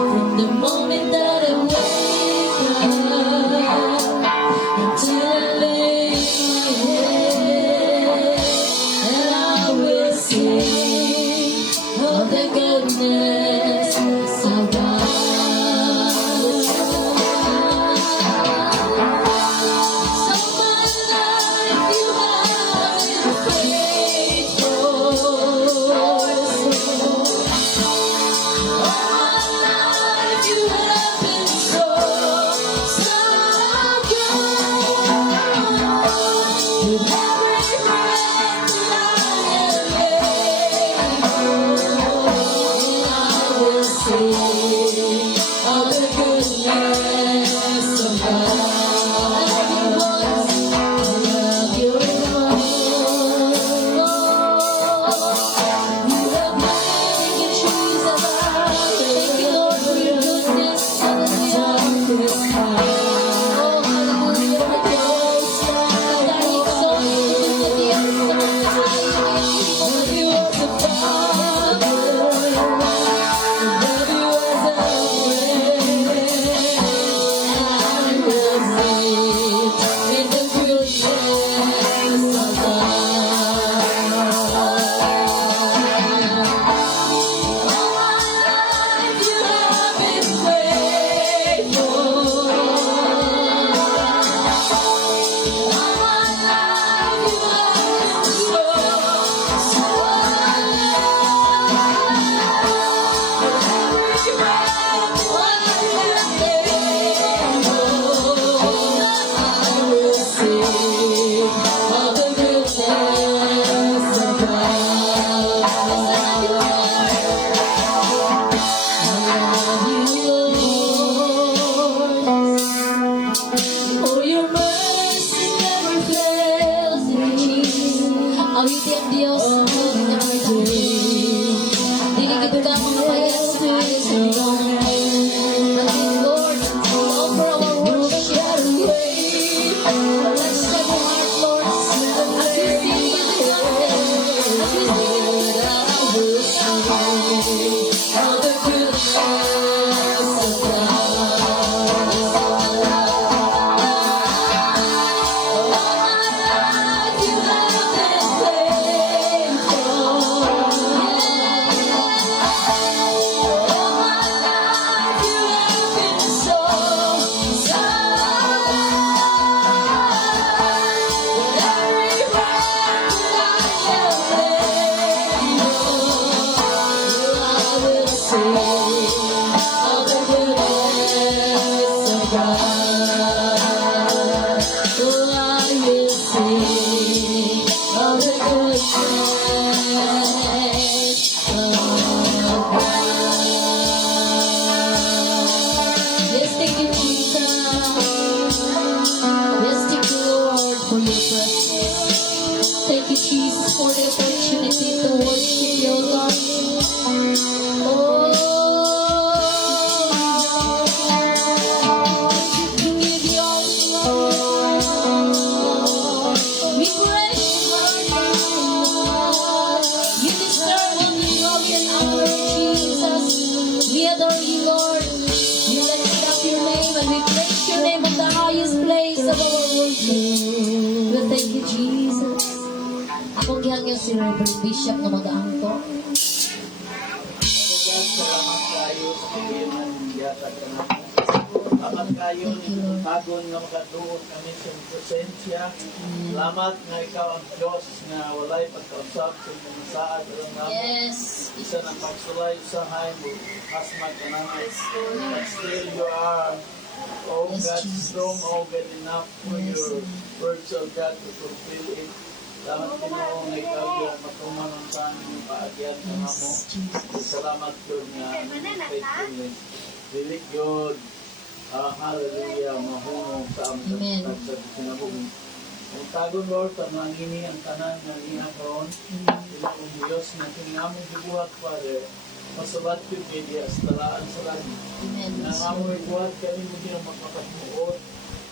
From the moment that I wake up until I lay my head, and I will sing of the goodness of God. So my life you have been faithful. All my life you have been so good. With every breath that I am able, I will sing of the goodness of God. I love you, Lord. You have made me Jesus. Thank you, Lord, for your goodness. Darkness high. Oh, hallelujah. Love you as a father. Love you as a friend. I will sing in the goodness of God. All my life you have been faithful. All my life you have been so every breath I will sing of the goodness of God. I love you, Lord. For your mercy never fails me. Awiti ang Diyos na dinigid ka mga bayan sa atin sa Diyos. Lord, offer our worship away. Let's set our heart, Lord, as we sing you the goodness. As we sing I will sing of the goodness of God. All my life you have been faithful. All my life you have been so good. With every breath that I am able, I will sing of the goodness of God. Oh, I will sing of the goodness of God. Yes, thank you, Jesus. Yes, thank you, Lord, for your presence. Thank you, Jesus, for the opportunity to worship you, Lord. Oh, si Reverend Bishop na mag-aangko. Salamat kayo sa kailangan yata ka namin. Salamat kayo tagon nga makatuon kami sa presensya. Salamat nga ikaw ang Diyos nga walay pagkausap sa mga saad alam namin. Yes. Isa ng pagsulay sa hain mo. Hasmag ka namin. But still you are, oh Yes, God, Jesus. strong, oh God, enough for Yes, your Lord. words of God to fulfill it. Salamat Pinoong nga ikaw yung matuman ang sa aming paagyan ng mo. Yes, Jesus. Salamat Lord nga aming faithfulness. Really good. Hallelujah. Mahunong sa aming Amen. sa sinabong. Ang tagon Lord, ang mangini ang tanan ng ginagaon. Pinoong Diyos na tingamong dibuhat Father. Masabat ko kay Diyas, talaan sa langit. Amen. Nangamoy buhat kami mo din ang makapagmuot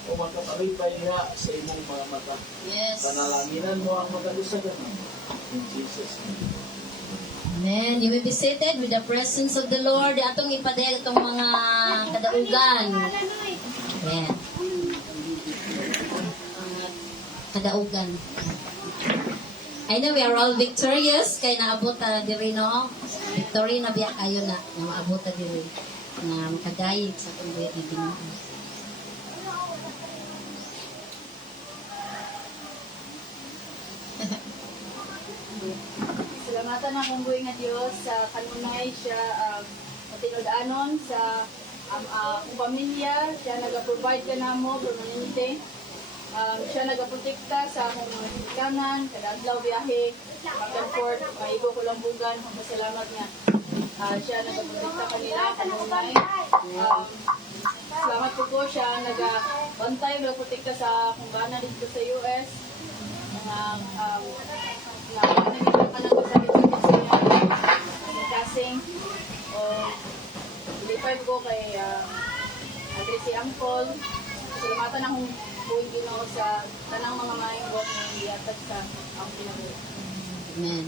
o makapalipay niya sa imong mga mata. Yes. Panalanginan mo ang magalusagan mo. In Jesus' name. Amen. You will be seated with the presence of the Lord. Atong ipadayag itong mga kadaugan. Amen. Kadaugan. I know we are all victorious. Kaya naabot na diri, no? Victory na biya kayo na maabot na diri. Na makagayig sa kumbuya ni Ginoo. Salamatan akong buhay nga Diyos sa kanunay siya matinud-anon sa akong pamilya. Siya nag-provide ka namo permanente. Siya nag-protekta sa akong mga sikanan, kada adlaw biyahe, back and forth, maigo ko lang bugan. Pasalamat niya. Siya nag-protekta kanila kanunay. Salamat po siya nag-bantay, nag-protekta sa akong gana dito sa US. Mga nagiging ka ng kasing o ilipay ko kay Andre si Angkol. Salamatan akong buhay Ginoo sa tanang mga maayong buhat na iyatag sa akong kinabuhi. Amen.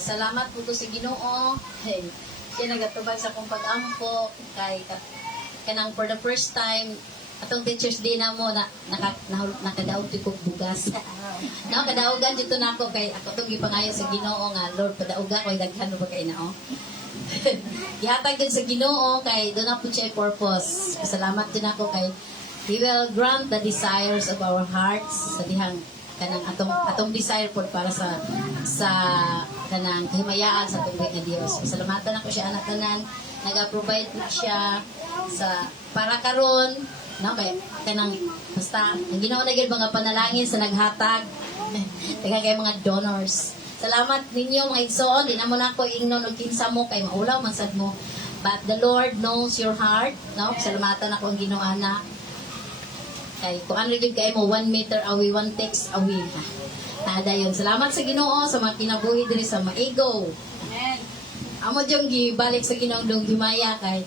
Salamat po ko si Ginoo. Hey, siya nagatubag sa akong pag-ampo kay kanang for the first time atong Teachers Day na mo nakadaog ti kog bugas. No, kadaugan dito nako kay ako tong gipangayo sa Ginoo nga Lord padauga ko daghan ba kay nao. Gihatag din sa Ginoo kay doon na po siya purpose. Pasalamat din ako kay He will grant the desires of our hearts sa dihang kanang atong desire po para sa kanang kahimayaan sa tubig nga Dios. Pasalamatan ako siya anak tanan, naga-provide na siya sa para karon no kay kanang basta ang Ginoo na gyud mga panalangin sa naghatag daghang kay mga donors. Salamat ninyo mga igsoon, di na mo na ako ingnon og kinsa mo kay maulaw man sad mo. But the Lord knows your heart, no? Salamatan ako ang Ginoo anak. Kay kung ano gyud kay mo 1 meter away, 1 text away. Dayon. Salamat sa Ginoo sa mga kinabuhi diri sa Maigo. Amen. Amo jong gibalik sa Ginoo dong himaya kay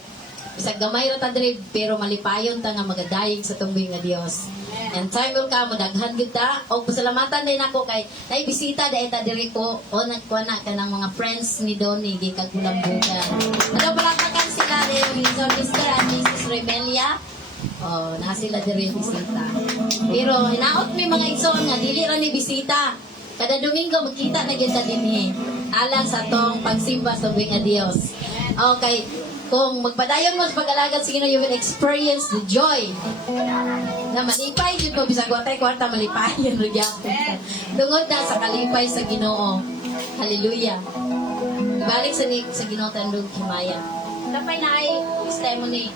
bisag gamay ra ta diri pero malipayon ta nga magadayeg sa tumboy nga Dios. And time will come daghan gyud ta og pasalamatan din ako kay nay bisita dai ta diri ko o nagkuha na kanang mga friends ni Donnie gikag Kulambugan. Nagapalakakan sila diri sa Mr. and Mrs. Remelia. Oh, na sila diri bisita. Pero hinaot mi mga igsoon nga dili ra ni bisita. Kada Domingo magkita na gyud ta dinhi. Alang sa tong pagsimba sa buhay nga Dios. Okay, kung magpadayon mo sa pag-alagad sa Ginoo, you will experience the joy. Na malipay jud mo bisag watay kwarta malipayon ra gyapon. Tungod na sa kalipay sa Ginoo. Hallelujah. Balik sa Ginoo tandog himaya. Tapay na ay testimony.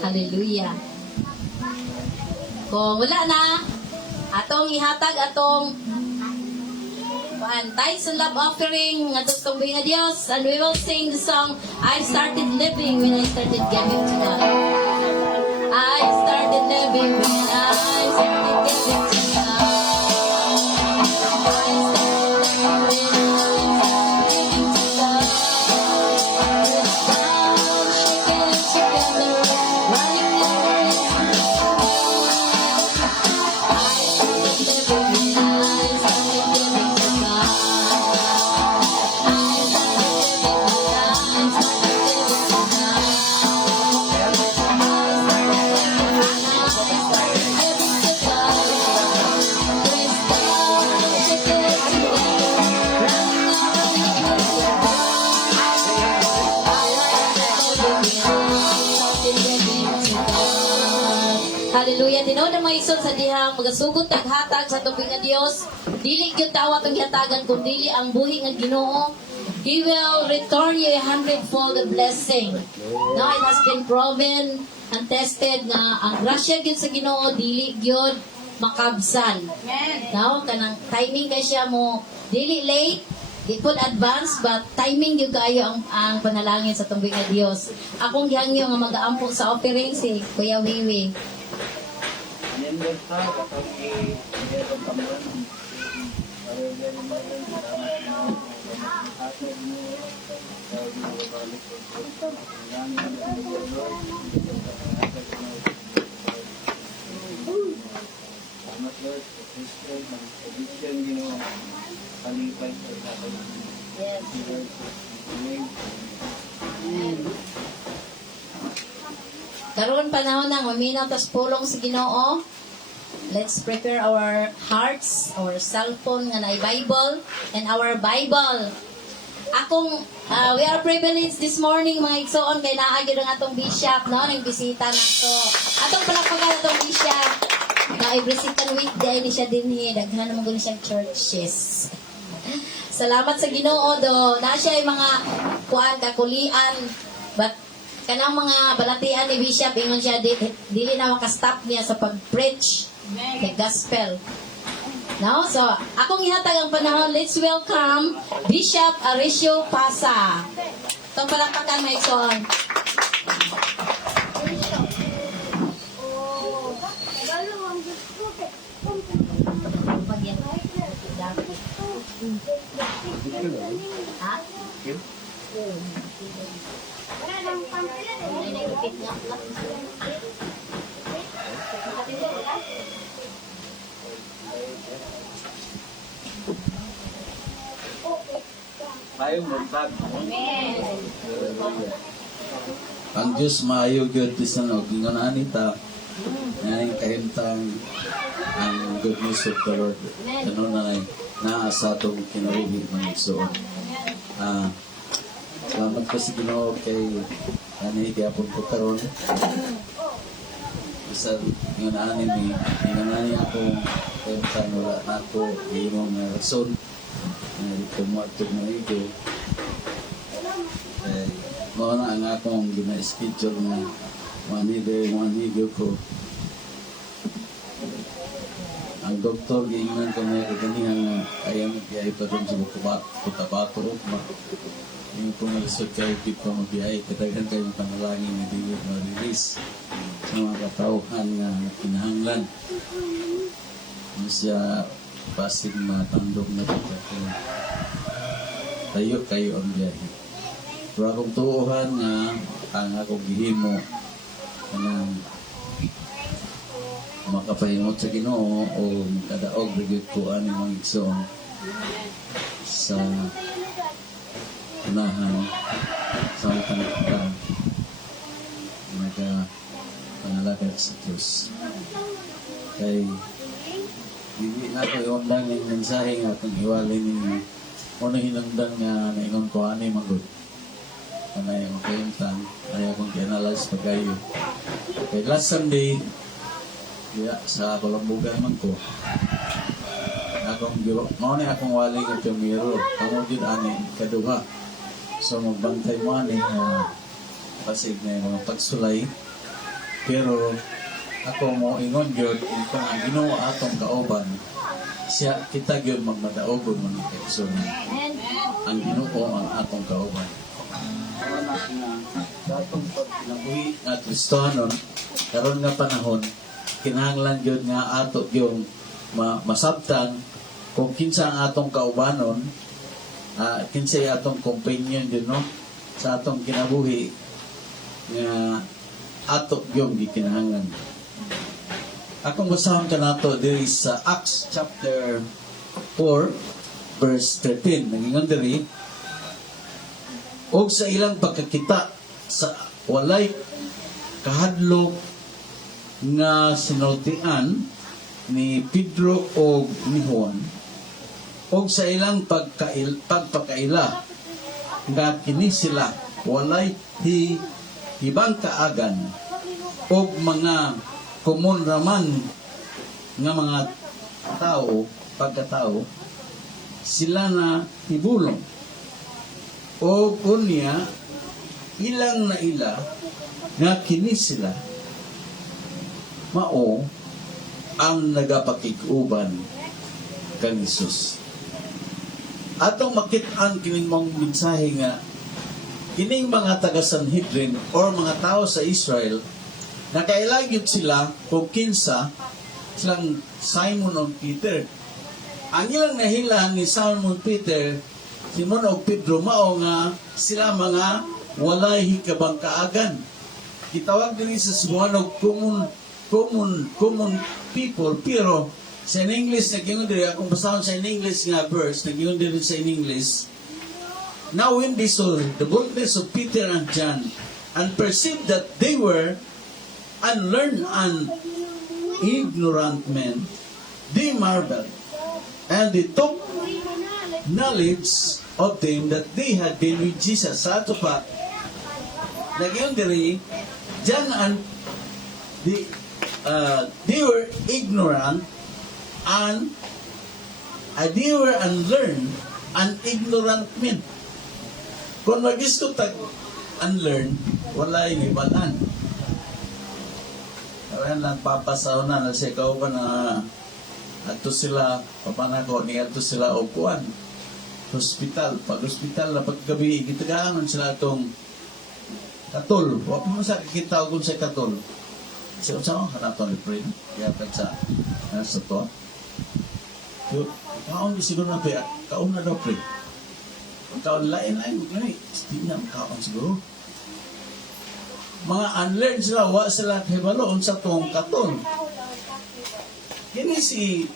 Hallelujah. Kung wala na, atong ihatag atong tithes and love offering nga tong buhay nga Dios, and we will sing the song I started living when I started giving to God. I started living when I started giving to God. I started living when I started giving to God. Down, shaking together, running over into the sea. I started living when I started giving to God. I started Hallelujah. Tinuod ang mga igsoon sa dihang magasugod taghatag sa tubig nga Dios. Dili gyud tawat ang hatagan kun dili ang buhi nga Ginoo. He will return you a hundredfold blessing. No, it has been proven and tested na ang grasya gyud sa Ginoo dili gyud makabsan. No, kanang timing kay siya mo dili late, di pud advance but timing gyud kaayo ang panalangin sa tubig nga Dios. Akong gihangyo nga mag-aampo sa offering si Kuya Wiwi. Nindot ta, kapag i-meron ka mo rin. Pero very much, salamat mo. Hatag mo. Dahil mo babalik ko. Ang langit na ng Lord. Hatag mo. Salamat Lord. Sa Kristo, ng tradisyon, Ginoo. Palipay sa tatay. Yes. Lord, amen. Karon panahon ng maminaw tas pulong sa Ginoo. Let's prepare our hearts, our cellphone nga na Bible, and our Bible. We are privileged this morning mga igsoon kay naagid ang atong bishop, no, nang bisita nato. Atong palakpakan atong bishop. Na every second week day ni siya dinhi, daghan naman guni siyang churches. Salamat sa Ginoo do. Na siya ay mga kuan kakulian, but kanang mga balatian ni Bishop ingon siya dili na makastop niya sa pag-preach the gospel. No? So, akong ihatag ang panahon, let's welcome Bishop Arisio Pasa. Itong palakpakan may iksoon. Ha? Tayong buntag. Ang Diyos maayo gyud bisan og ingon ani ta naning kahimtang ang goodness of the Lord kanon na sa atong kinabuhi mga igsoon. Salamat ko sa Ginoo kay ani gyapon ko karon. Bisan ingon ani ako kahimtang wala na ako imong rason tumatog na ito. Mao na ang akong gina-schedule na manigo ko. Ang doktor giingon ko may kaganihan ayaw magbiyahe pa rin sa Cotabato Roma. Yung kung nalisod kayo di pa magbiyahe, katagan kayong panalangin na di ma-release sa mga katauhan na kinahanglan. Siya pasig matandog na dito. Tayo kayo ang biyahe. Pero akong tuuhan nga ang akong gihimo kanang makapahimot sa Ginoo o kadaog rigid ko ani mga igsoon sa unahan sa mga kanang pangalagad sa Diyos. Kay hindi na ko iundang yung mensahe nga itong hiwalay ninyo. Una hinangdan nga naingon ko ani magod. Kanay makayimtang, ay akong i-analyze pag-ayo. Kay last Sunday, sa Balambugan man ko, mauna akong wali ng pumiro. Kamod yun ani, kaduha. So magbantay mo ani, pasig na yung mga pagsulay. Pero, ako mo ingon gyud kung ang Ginoo atong kauban siya kita gyud magmadaogon man so ang Ginoo ang atong kauban sa atong pagkinabuhi nga Kristohanon karon nga panahon kinahanglan gyud nga ato gyud masabtan kung kinsa ang atong kaubanon kinsay atong companion gyud no sa atong kinabuhi nga ato gyud gikinahanglan. Akong basahon ka nato diri sa Acts chapter 4 verse 13 nangingon diri og sa ilang pagkakita sa walay kahadlok nga sinultian ni Pedro og ni Juan og sa ilang pagpakaila nga kini sila walay hibang kaagan og mga kumun raman nga mga tao, pagkatao, sila na ibulong. O kunya, ilang na ila, nga kini sila, mao, ang nagapakikuban kang Isus. Atong makit-an kining mong mensahe nga, kining mga taga-Sanhedrin or mga tao sa Israel, nakailagyot sila kung kinsa silang Simon o Peter. Ang ilang nahilan ni Simon Peter, Simon o Pedro, mao nga sila mga walay hikabang kaagan. Gitawag din sa Cebuano common people, pero sa English, nag-ingon din, akong basahon sa English nga verse, nag-ingon din sa English, now when they saw the boldness of Peter and John, and perceived that they were unlearned and ignorant men, they marveled, and they took knowledge of them that they had been with Jesus. Sa ato pa, nag-iyon diri, John and they were ignorant and they were unlearned and ignorant men. Kung mag-isto tag unlearned, wala yung ibalan. Kaya lang papasaw na siya kauban na ato sila, papanako, ni ato sila o kuwan. Hospital. Pag hospital na paggabi, gitaganon sila itong katol. Huwag mo sa kikita kung sa katol. Kasi kung saan ka nato ni friend, kaya pag sa to. So, kaon siguro na pa, kaon na daw friend. Kaon lain-lain, hindi na kaon siguro. Mga unlearned sila, wa sila kahibaloon sa tong katol. Kini si,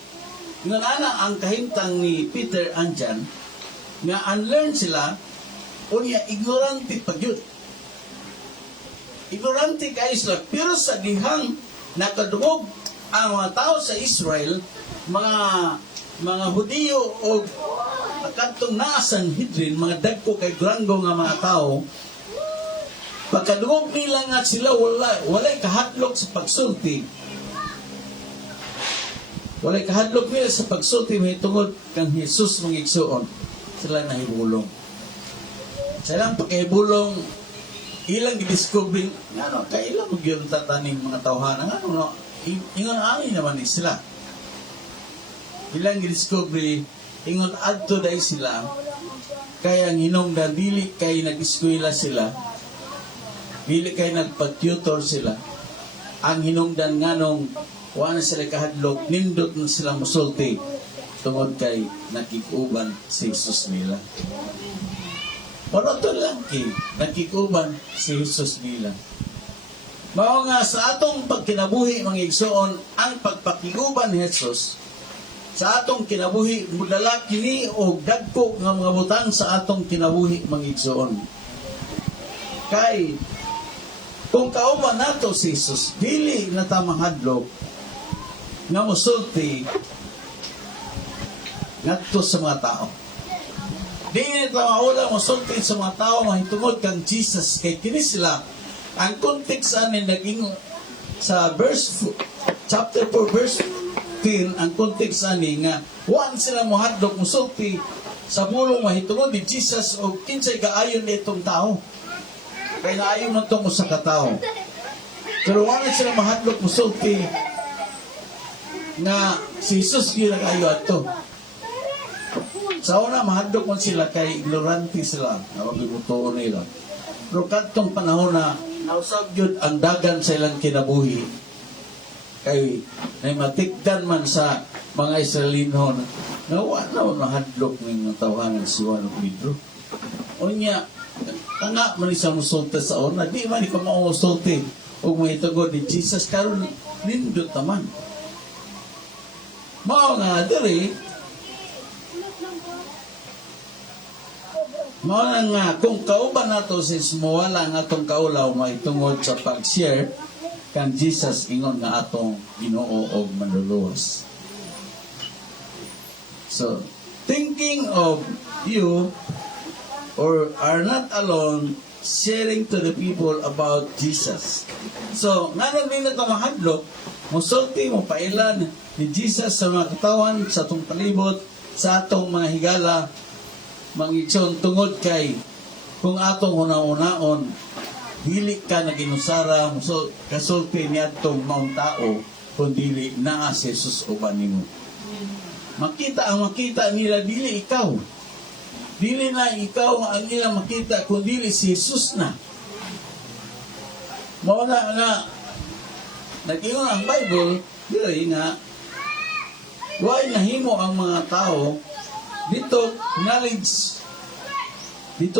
nga ang kahintang ni Peter and John, nga unlearned sila, o niya, ignorante pagyud. Ignorante kayo sila, pero sa dihang nakadungog ang mga tao sa Israel, mga Hudiyo o katong naa Sanhedrin, mga dagko kay granggo nga mga tao, pagkadungog nila nga sila walay kahadlok sa pagsulti. Walay kahadlok nila sa pagsulti may tungod kang Jesus mong igsuon. Sila nahibulong. Silang pagkahibulong, ilang gidiscovering, kailang mo yun tataning mga tawhanan, ingon ani naman ni sila. Ilang gidiscovery, ingon adto day sila, kaya hinungdan, dili kay nag-eskwela sila, dili kay nagpag-tutor sila, ang hinungdan nga nung wala sila kahadlok, nindot na sila musulti, tungod kay nakikuban si Jesus nila. Pero ito lang nakikuban si Jesus nila. Mao nga sa atong pagkinabuhi mga igsoon, ang pagpakiguban ni Jesus sa atong kinabuhi mudala kini og dagko nga mga butang sa atong kinabuhi mga igsoon. Kay kung kauban nato si Jesus, dili na ta mahadlok nga mosulti ngadto sa mga tao. Dili na ta maula mosulti sa mga tao mahitungod kang Jesus, kay kini sila ang context ani naging sa chapter 4 verse 10, ang context ani nga wan sila mohadlok mosulti sa bulong mahitungod ni Jesus o kinsay kaayon nitong tao. Kaya naayon man itong usa ka tao. Pero wala sila mahadlok mosulti nga si Jesus yun nag-ayo ato. Sa una, mahadlok man sila kay ignorante sila. Nawabibutuon nila. Pero katong panahon na nausag yun ang dagan sa ilang kinabuhi. Kay naimatikdan man sa mga Israelinon na wala mahadlok ng tawanan si Juan o Pedro. O niya, tanga man isang musulta sa una, di man ikaw maumusulti o mahitagod ni Jesus, karon nindot naman. Mao nga diri, mao nga kung kauban nato since mawala nga atong kaulaw mahitungod sa pag-share kang Jesus ingon nga atong Ginoo og manluluwas. So, thinking of you or are not alone sharing to the people about Jesus. So, nga nang din na mahadlok Musulti mo pailan ni Jesus sa mga katawan, sa atong palibot, sa atong mga higala, mangitson tungod kay kung atong una-unaon, dili ka na ginusara, kasulti ni atong maong tao, kung dili na si Jesus uban nimo. Makita nila, dili ikaw. Dili na ikaw ang ilang makita, kung dili si Jesus na. Mawala nga, nag-ingon ang Bible, dili nga, why nahimo ang mga tao, dito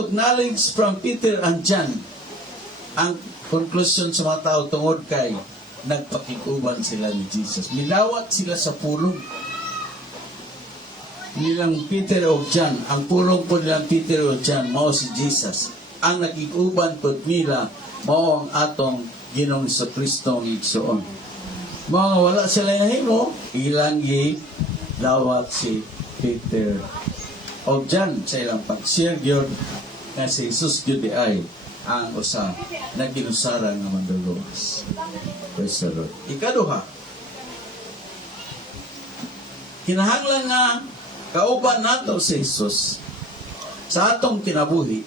knowledge from Peter and John, ang conclusion sa mga tao tungod kay nagpakikuban sila ni Jesus. Milawat sila sa pulong. Nilang Peter o John, ang pulong po nilang Peter o John, mao si Jesus. Ang nagikuban po nila, mao ang atong Ginoong Kristo ng igsoon. Mga wala sila nahimo, ilang lawat si Peter o John sa ilang pag-share yun na si Jesus yun ay ang usa na ginusara nga manduluwas. Praise the Lord. Ikaduha, kinahanglan nga kauban nato si Jesus sa atong kinabuhi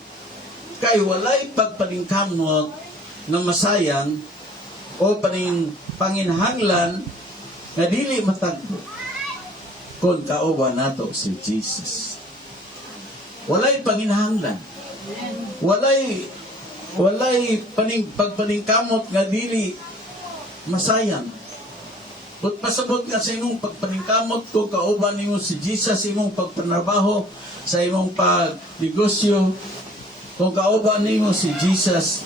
kay walay pagpaningkamot na masayang o panginhanglan na dili matagbo kung kauban nato si Jesus. Walay panginhanglan. Walay pagpaningkamot nga dili masayang. But pasabot nga sa imong pagpaningkamot ko, kauban nimo si Jesus, imong pagpanarbaho, sa imong pagnegosyo, kung kauban nimo si Jesus,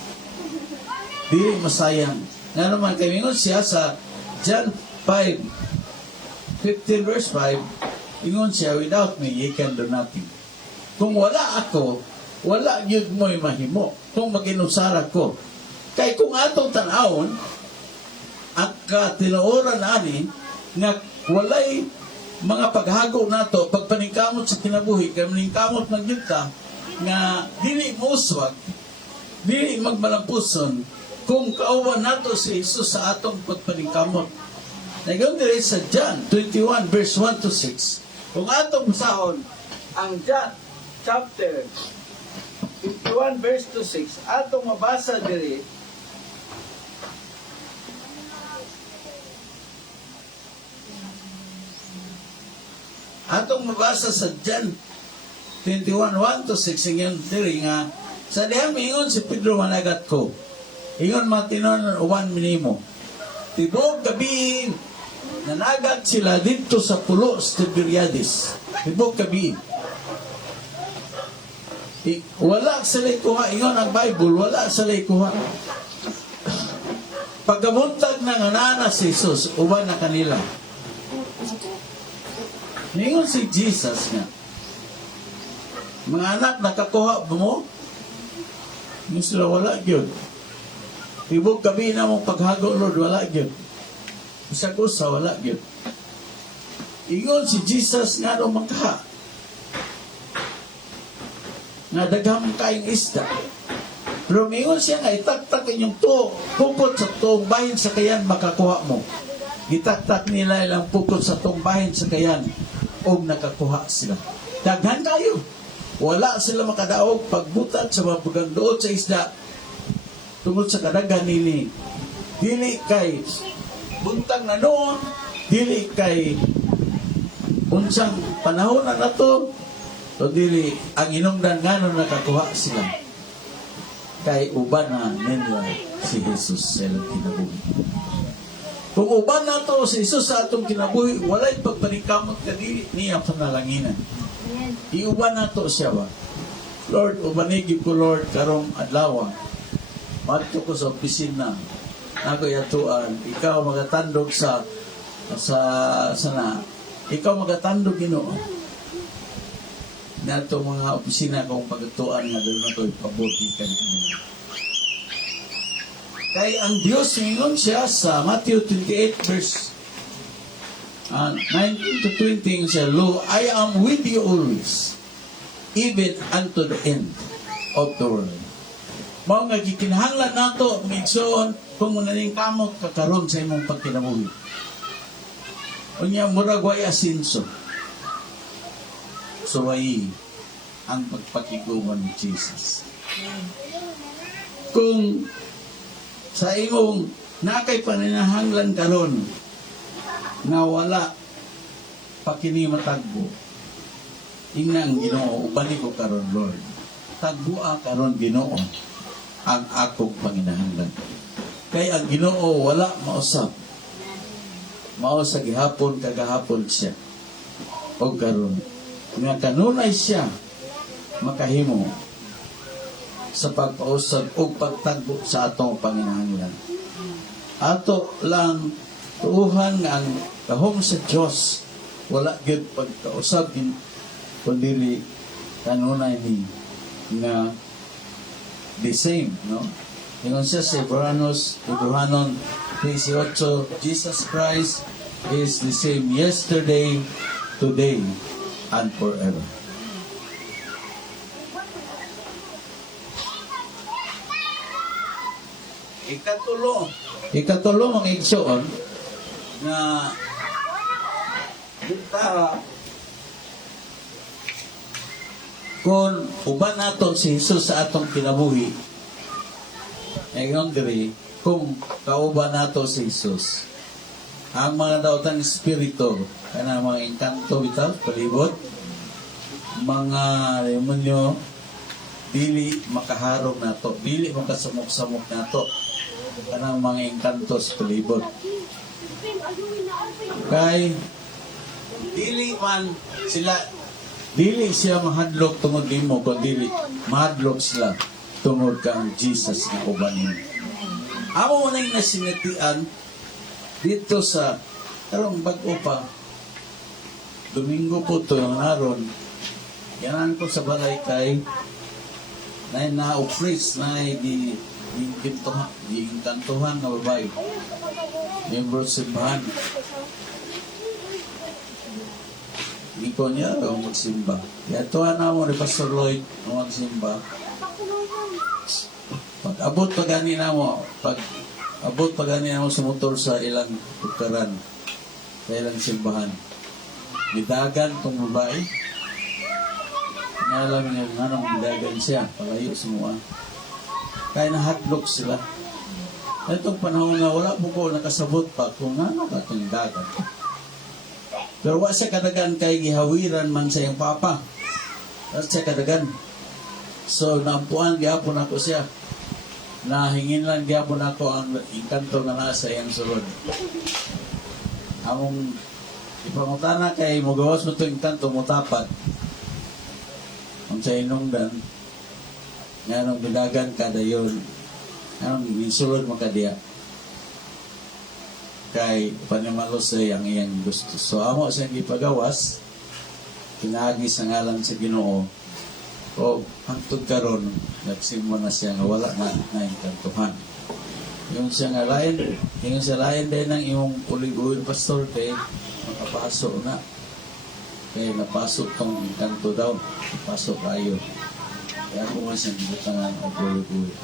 dili masayang. Nga naman, kamingon siya sa John 5:15 verse 5, ingon siya, without me, ye can do nothing. Kung wala ako, wala yun mo'y mahimo. Kung maginusara ko. Kay kung atong tanawon, ang katinuoran ani nga walay mga paghago nato pagpaningkamot sa kinabuhi kay maningkamot man gyud ka nga dili muswag dili magmalampuson kung kauban nato si Jesus sa atong pagpaningkamot. Nagon diri sa John 21 verse 1 to 6. Kung atong basahon ang John chapter 21 verse 2 6 atong mabasa diri. Atong mabasa sa John 21 1 to 6 ingon diri nga sa diha miingon si Pedro managat ko. Ingon matinon uban minimo. Tibok gabi nanagat sila dito sa pulo sa Tiberiades. Tibok gabi. Wala sila kuha. Ingon ang Bible, wala sila kuha. Pagkamuntag ng anana si Jesus, uban na kanila. Ningon si Jesus nga, mga anak, nakakuha ba mo? Yung sila, wala yun. Tibok gabi na mong paghago, Lord, wala yun. Isa-kusa, wala yun. Ingon si Jesus nga nung mangkaha, na daghang kaing isda. Pero mingon siya nga, itaktak inyong pukot sa tuong bahin sa kayan, makakuha mo. Itaktak nila ilang pukot sa tuong bahin sa kayan, o nakakuha sila. Daghan kayo. Wala sila makadaog pagbutat sa mga paggandood sa isda tungod sa kadaghan nini. Dili kay buntang na noon, dili kay unsang panahon na nato, o dili ang inungdan nga nung nakakuha sila. Kay uban na ninyo si Jesus sa ilang kinabuhi. Kung uban na to si Jesus sa atong kinabuhi, walay pagpaningkamot ka dili niya panalanginan. Iuban na to siya ba? Lord, ubanigib ko Lord karong adlaw. Madto ko sa opisina. Ako yatuan, ikaw magatandog sa ikaw magatandog Ginoo. Nato mga opisina kong pagatuan nga doon na to ipabuti ka niyo. Kay ang Diyos ningon siya sa Matthew 28 verse 19 to 20 siya, Lo, I am with you always, even unto the end of the world. Mao nga gikinahanglan nato mga igsoon kung munaning kamot kakaron sa imong pagkinabuhi. Unya murag way asinso. So way ang pagpakiguman ni Jesus. Kung sa imong nakay paninahanglan karon nga wala pa kini matagbo, ingnan Ginoo ubani ko karon Lord. Tagboa karon Ginoo ang akong panginahanglan. Kay ang Ginoo wala mausap. Mao sa gihapon kagahapon siya. O karon nga kanunay siya makahimo sa pagpausap o pagtagbo sa atong panginahanglan. Ato lang tuuhan nga ang kahom sa Dios wala gyud pagkausap kundi kanunay ni nga the same, no? Ingon siya sa Ibrahanon 13:8, Jesus Christ is the same yesterday, today, and forever. Ikatulo mga igsoon na kita kung uban nato si Jesus sa atong kinabuhi, ngayon diri, kung kauban nato si Jesus, ang mga daotan espiritu, kanang mga engkanto bitaw, palibot, mga demonyo, dili makaharong nato, dili makasamok-samok nato, kanang mga engkanto sa palibot. Kay, dili man sila, dili siya mahadlok tungod nimo, kundi mahadlok sila tungod kang Jesus na ubanin. Amo mo na yung nasinatian dito sa karong bago pa, Domingo po ito yung naron, yanan ko sa balay kay na na-office na di kantuhan na babae. Membro simbahan. Hindi ko niya raw magsimba. Kaya tuwa na mo ni Pastor Lloyd na magsimba. Pag abot pa gani na mo sa motor sa ilang tukaran, sa ilang simbahan. Bidagan tong babae. Ngayon niya nga bidagan siya, palayo semua. Kaya nahatlok sila. Itong panahon nga wala po ko nakasabot pa kung ano ka itong dagat. Pero wala siya kadagan kay gihawiran man sa iyang papa. Wala siya kadagan. So, naampuan, gihapon ako siya. Nahingin lang gihapon ako ang engkanto na nasa iyang sulod. Among ipangutana kay magawas mo itong engkanto mo tapat. Ang sa inungdan, nga nung bidagan kada yun, ang insulod mo kadiya. Kay panimalos ay ang iyang gusto. So amo sa ipagawas, pinagi sa ngalan sa Ginoo, o hangtod karon nagsimba na siya nga wala na engkantuhan. Yung siya nga lain din ng imong ulig-ulig pastor kay makapaso na. Kaya napasok tong engkanto daw, pasok ayo. Kaya ako nga siya gibutangan ang ulig-ulig.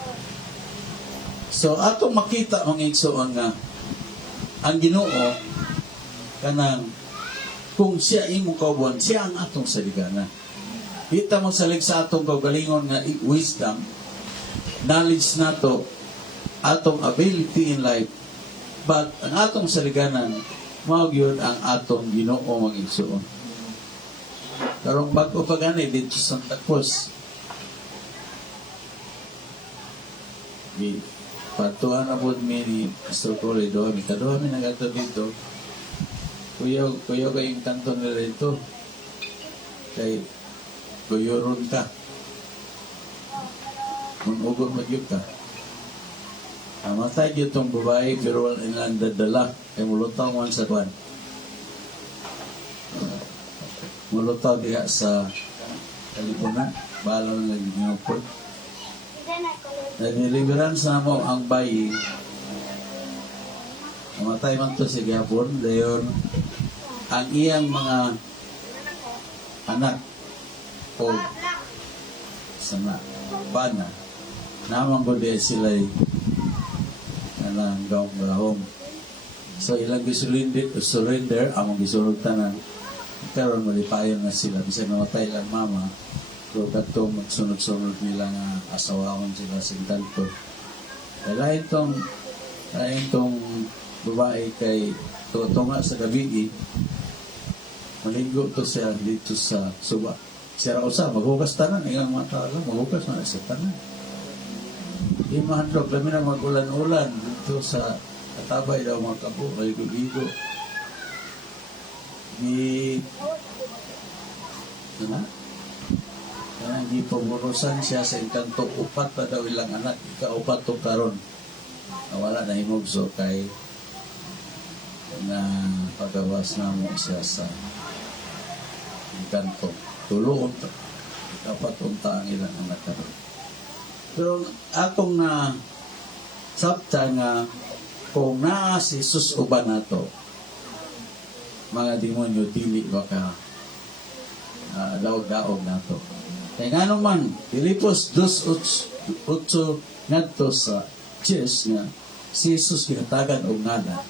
So atong makita mga igsoon nga ang Ginoo kanang kung siya imong kauban, siya ang atong saligana. Kita mo salig sa atong kaugalingon nga wisdom, knowledge nato, atong ability in life, but ang atong saliganan, mao gyud ang atong Ginoo mga igsoon. Karong bago pa gani dito sa Santa Cruz. Patuan na po ni Pastor Corridor, kaduha mi nagato dito. Kuya kayong kanto nila ito. Kay kuyoron ka. Kung ugod magyug ka. Matay dito itong babae, pero wala nilang dadala. Kaya mulutaw man sa kwan. Mulutaw diha sa Kalipunan. Bala na nag-inupot. Nag-deliverance na mo ang bayi. Namatay man to si Gabon. Dayon, ang iyang mga anak o sana, bana, Namang ko di sila'y kanang gawang lahom. So ilang surrender, among gisulog tanan. Karon malipayon na sila. Bisa namatay lang mama. So katong magsunod-sunod nila nga asawahon sila sa tanto. Lain tong babae kay tutunga sa gabi, maligo to siya dito sa suba. Siya usa maghugas tanan, ingang mga tao maghugas na sa tanan. Di mahandog, lamin na magulan-ulan dito sa katabay daw mga kabo, maligo-ligo. Di pamurusan siya sa inkanto, upat na daw ilang anak, ikaupat to karon. Wala na himugso kay na pagawas na mo siya sa inkanto. Tuloon, dapat unta ang ilang anak karon. Pero atong na sabta nga kung naa si Jesus uban nato, mga demonyo dili baka daog-daog nato. Kaya nga naman, Pilipos 2:8 ngadto sa Diyos nga si Jesus ginatagan og ngalan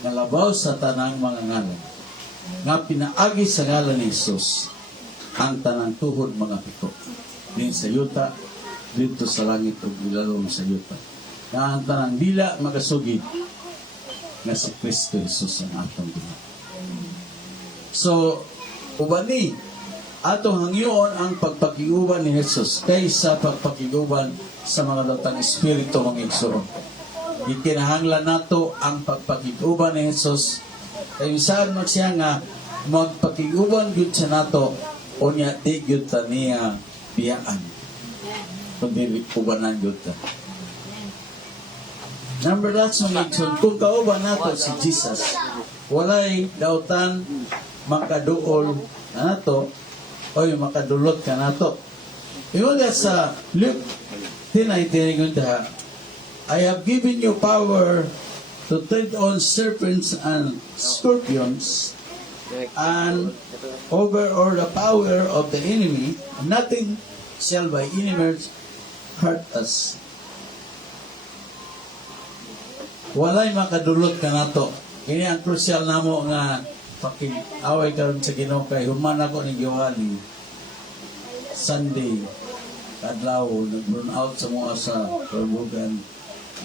nga labaw sa tanang mga ngalan nga pinaagi sa ngalan ni Jesus ang tanang tuhod mga piko din sa yuta dito sa langit ug ilalom sa yuta nga ang tanang dila magasugid nga si Kristo Jesus ang atong Ginoo. So ubani atong hangyoon ang pagpakiguban ni Jesus kaysa pagpakiguban sa mga datang espiritu mga igsoon. Ikinahanglan nato ang pagpakiguban ni Jesus kay saan man siya nga magpakiguban gyud sa nato unya di gyud ta niya biyaan. Kundi ubanan gyud ta. Number last mga igsoon, kung kauban nato si Jesus, walay dautan makaduol na nato oy makadulot ka nato. Ingon sa Luke 10:19 I have given you power to tread on serpents and scorpions and over all the power of the enemy, nothing shall by any means hurt us. Walay makadulot ka nato. Kini ang crucial namo nga away karon sa Ginoo kay human ako ni giwali Sunday adlaw nag-burn out sa mga sa Perbugan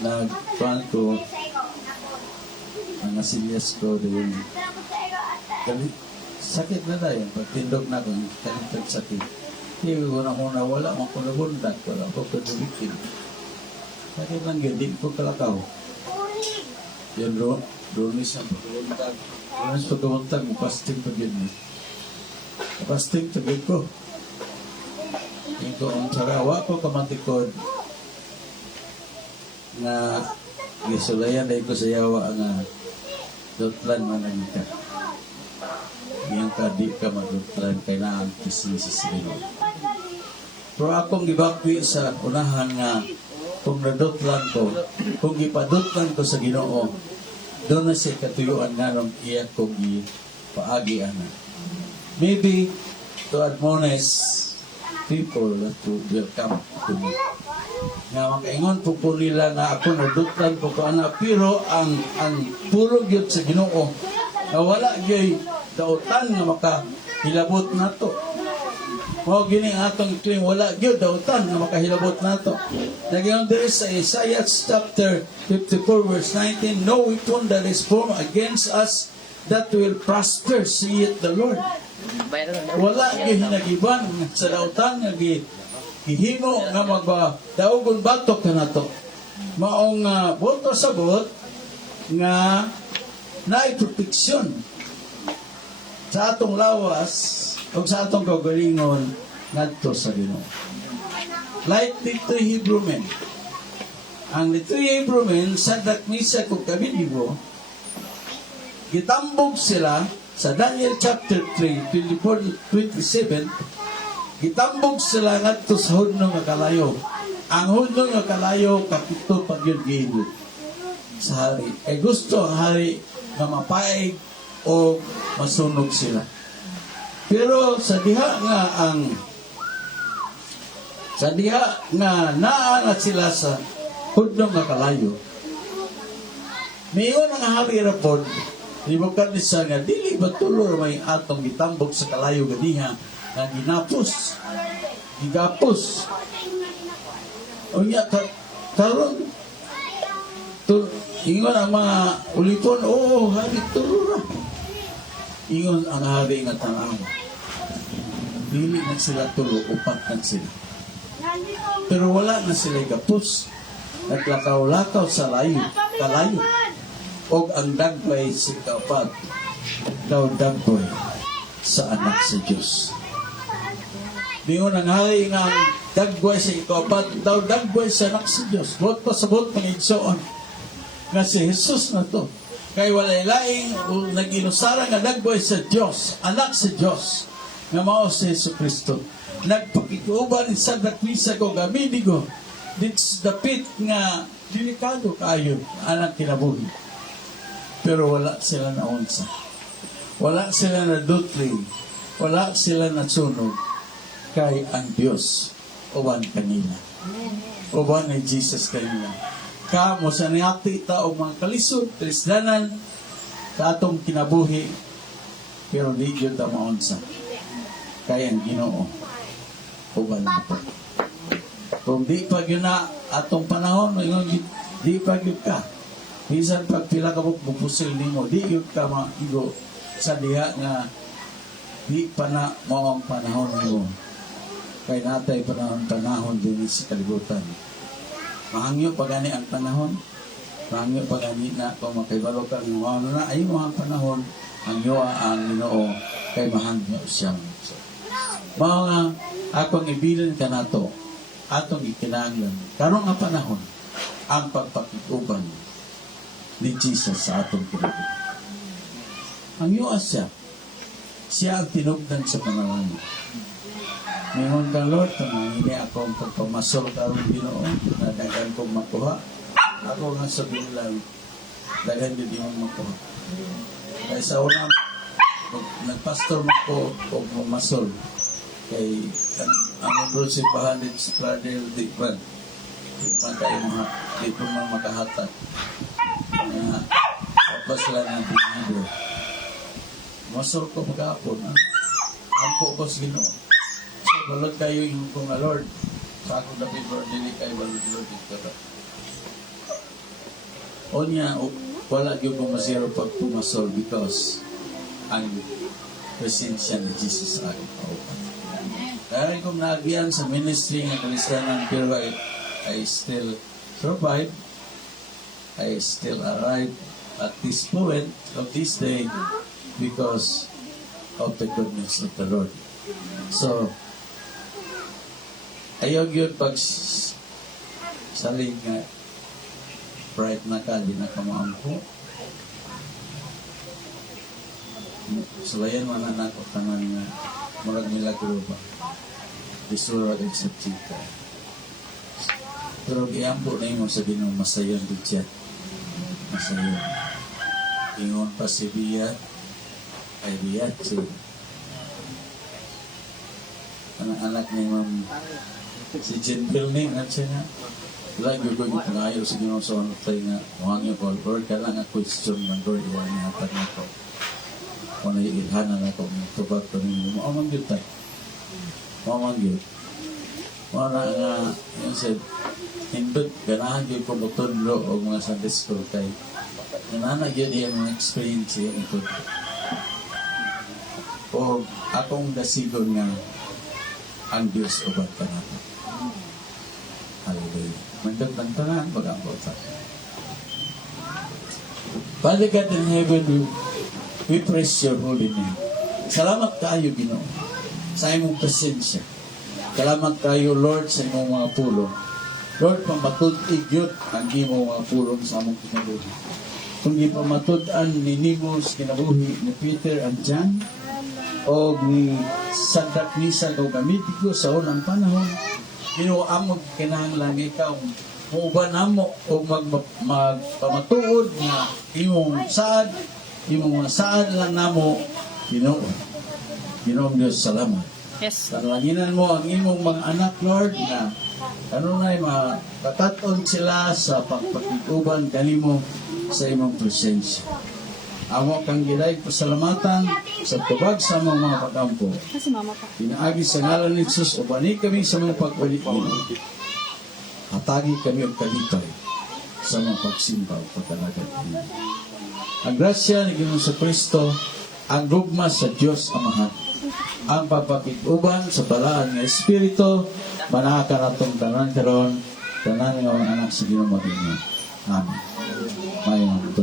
nagpan ko ang asilyas ko din sakit na tayo pagtindog na ko kalimtag sakit hindi ko na wala mo ko nabundag wala ko kadulikin sakit lang yun di ko kalakaw yan Ronis ang pagkabuntag. Ronis pagkabuntag, pasting pag yun eh. Pasting pag ko. Ito ang sarawa ko kamatikod na gisulayan dahil ko sa yawa nga dutlan manangita. Iyang ka di ka madutlan kay naang kising sa silo. Pero akong gibakwi sa unahan nga kung nadutlan ko, kung ipadutlan ko sa Ginoo, doon na siya katuyuan nga nung iya kong paagi ana. Maybe to admonish people that will come to me. Nga makaingon po nila nga ako nadutlan po ko ana, pero ang pulog yun sa Ginoo na wala yun dautan nga makahilabot na to. Mao gini atong claim wala gyud dautan nga makahilabot nato. Daghang there sa Isaiah chapter 54 verse 19, no weapon that is formed against us that will prosper, saith the Lord. Wala gyud hinagiban sa dautan nga gihimo nga magdaogon batok kanato. Maong boto sabot nga naay proteksyon sa atong lawas o sa atong kagalingon ngadto sa Ginoo. Like dito Hebrew men. Ang dito Hebrew men sa dakmisa kung kabilibo, gitambog sila sa Daniel chapter 3, 24-27, gitambog sila ngadto sa hudno nga kalayo. Ang hudno nga kalayo kapito pag yun gihilot sa hari. Ay gusto ang hari na mapaig o masunog sila. Pero sa diha nga ang Sa diha nga naangat sila sa hudnong nga kalayo. Mayon ang hari ra pod, libukan ni sa nga dili ba tulor may atong gitambok sa kalayo ganiha nga ginapos. Gigapos. Unya karon ingon ang mga ulipon, hari tulor ra. Ingon ang hari nga tanaw. Dili na sila tulo, upat na sila. Pero wala na sila gapos. Naglakaw-lakaw sa kalayo. O ang dagway si kapat, daw dagway sa anak sa Diyos. Bingon ang hari nga ang dagway sa kapat, daw dagway sa anak sa Diyos. Buot pa sa buot ng igsoon. Nga si Jesus na to. Kay walay laing nag-inusara nga dagway sa Diyos, anak sa Diyos, nga mao si Jesu Kristo. Nagpakikuban sa dakwisa ko gamidigo. It's dapit nga delikado kayo anak kinabuhi. Pero wala sila na unsa. Wala sila na dutli. Wala sila na sunog. Kay ang Diyos uban kanila. Uban ni Jesus kanila. Kamo sa niyati taong mga kalisod, trisdanan, sa atong kinabuhi, pero di yun ta maunsa. Kaya ang Ginoo uban na po. Kung di pa yun na atong panahon, di pa yun ka. Minsan pag pila ka bupusil nimo, di yun ka maigo sa diha nga di pa na mo ang panahon nimo. Kay natay panahon din sa kalibutan. Mahangyo pa gani ang panahon. Mahangyo pa gani na kung makaibalo ka ng ano na ay mo ang panahon, ang yuwa ang Ginoo kay mahangyo siyang. Mga akong ibilin ka na to, atong ikinahanglan. Karong nga panahon, ang pagpakikuban ni Jesus sa atong kinabuhi. Ang yuwas siya ang tinugdan sa panalangin. Ngayon ka, Lord, hindi ako ang pagpamasol karong Ginoo, na dagan kong makuha. Ako nga sabihin lang, dagan din yung makuha. Kaya sa unang, nagpastor mo ko o mamasol, kay ang rule si Bahanit si Pradel di man tayo di po man makahatag na tapos lang ang pinido masol ko magapon ang focus Ginoo so balod kayo yung kung na Lord sa akong David Lord dili kayo balod Lord ito o niya wala yung pumasiro pag pumasol because ang presensya ni Jesus sa aking kaupan. Dahil kung nagiyan sa ministry ng kalistanan, pero I still survive. I still arrive at this point of this day because of the goodness of the Lord. So, ayaw yun pag saling bright na ka, di na kamaampo. Sulayan man na ako tanan nga murag milagro ba. Bisura at sa chika. Pero iampo na mo sa Ginoo masayon din siya. Masayon. Ingon pa si Bia ay Bia si anak ni Ma'am si Gentle ni at siya na lagi ko yung pangayo sa Ginoo sa tayo nga muhang yung call Lord ka lang nga question man Lord iwan niya hatag na ko kung naiilhanan na ko tubag ko ninyo maamang yun tayo mamang yun. Wala nga, yun said, hindot, ganahan yun ko mutudlo o mga Sunday school kay nananag yun yung experience yung ito. O akong dasigon nga ang Diyos ubat ka natin. Hallelujah. Mandot ng tanan, bagang-bot sa Father God in heaven, we praise your holy name. Salamat tayo, Ginoo, sa imong presensya. Salamat kayo, Lord, sa imong mga pulong. Lord, pamatud-ig yun ang imong mga pulong sa among kinabuhi. Kung di pamatud-an ni Nimo sa kinabuhi ni Peter and John, o ni Santa Crisa o Gamitigo sa unang panahon, inuamog kinahanglan ikaw, muuban namo o magpamatuod na imong mga saad lang namo, Ginoo. Ginoo Diyos, salamat. Yes. Talanginan mo ang imong mga anak, Lord, na kanunay makataton sila sa pagpakikuban kanimo sa imong presensya. Amo kang giday pasalamatan sa tubag sa among mga pagampo. Kasi mama pa. Pinaagi sa ngalan ni Jesus, ubani kami sa mga pagpalit nimo. Hatagi kami og kalipay sa mga pagsimba o pagkalagad nimo. Ang grasya ni Ginoong Kristo, ang rugma sa Dios Amahan, ang pagpakiguban sa balaan ng Espiritu, manaka natong tanan karon, tanan nga mga anak sa Ginoo Amen. Mayong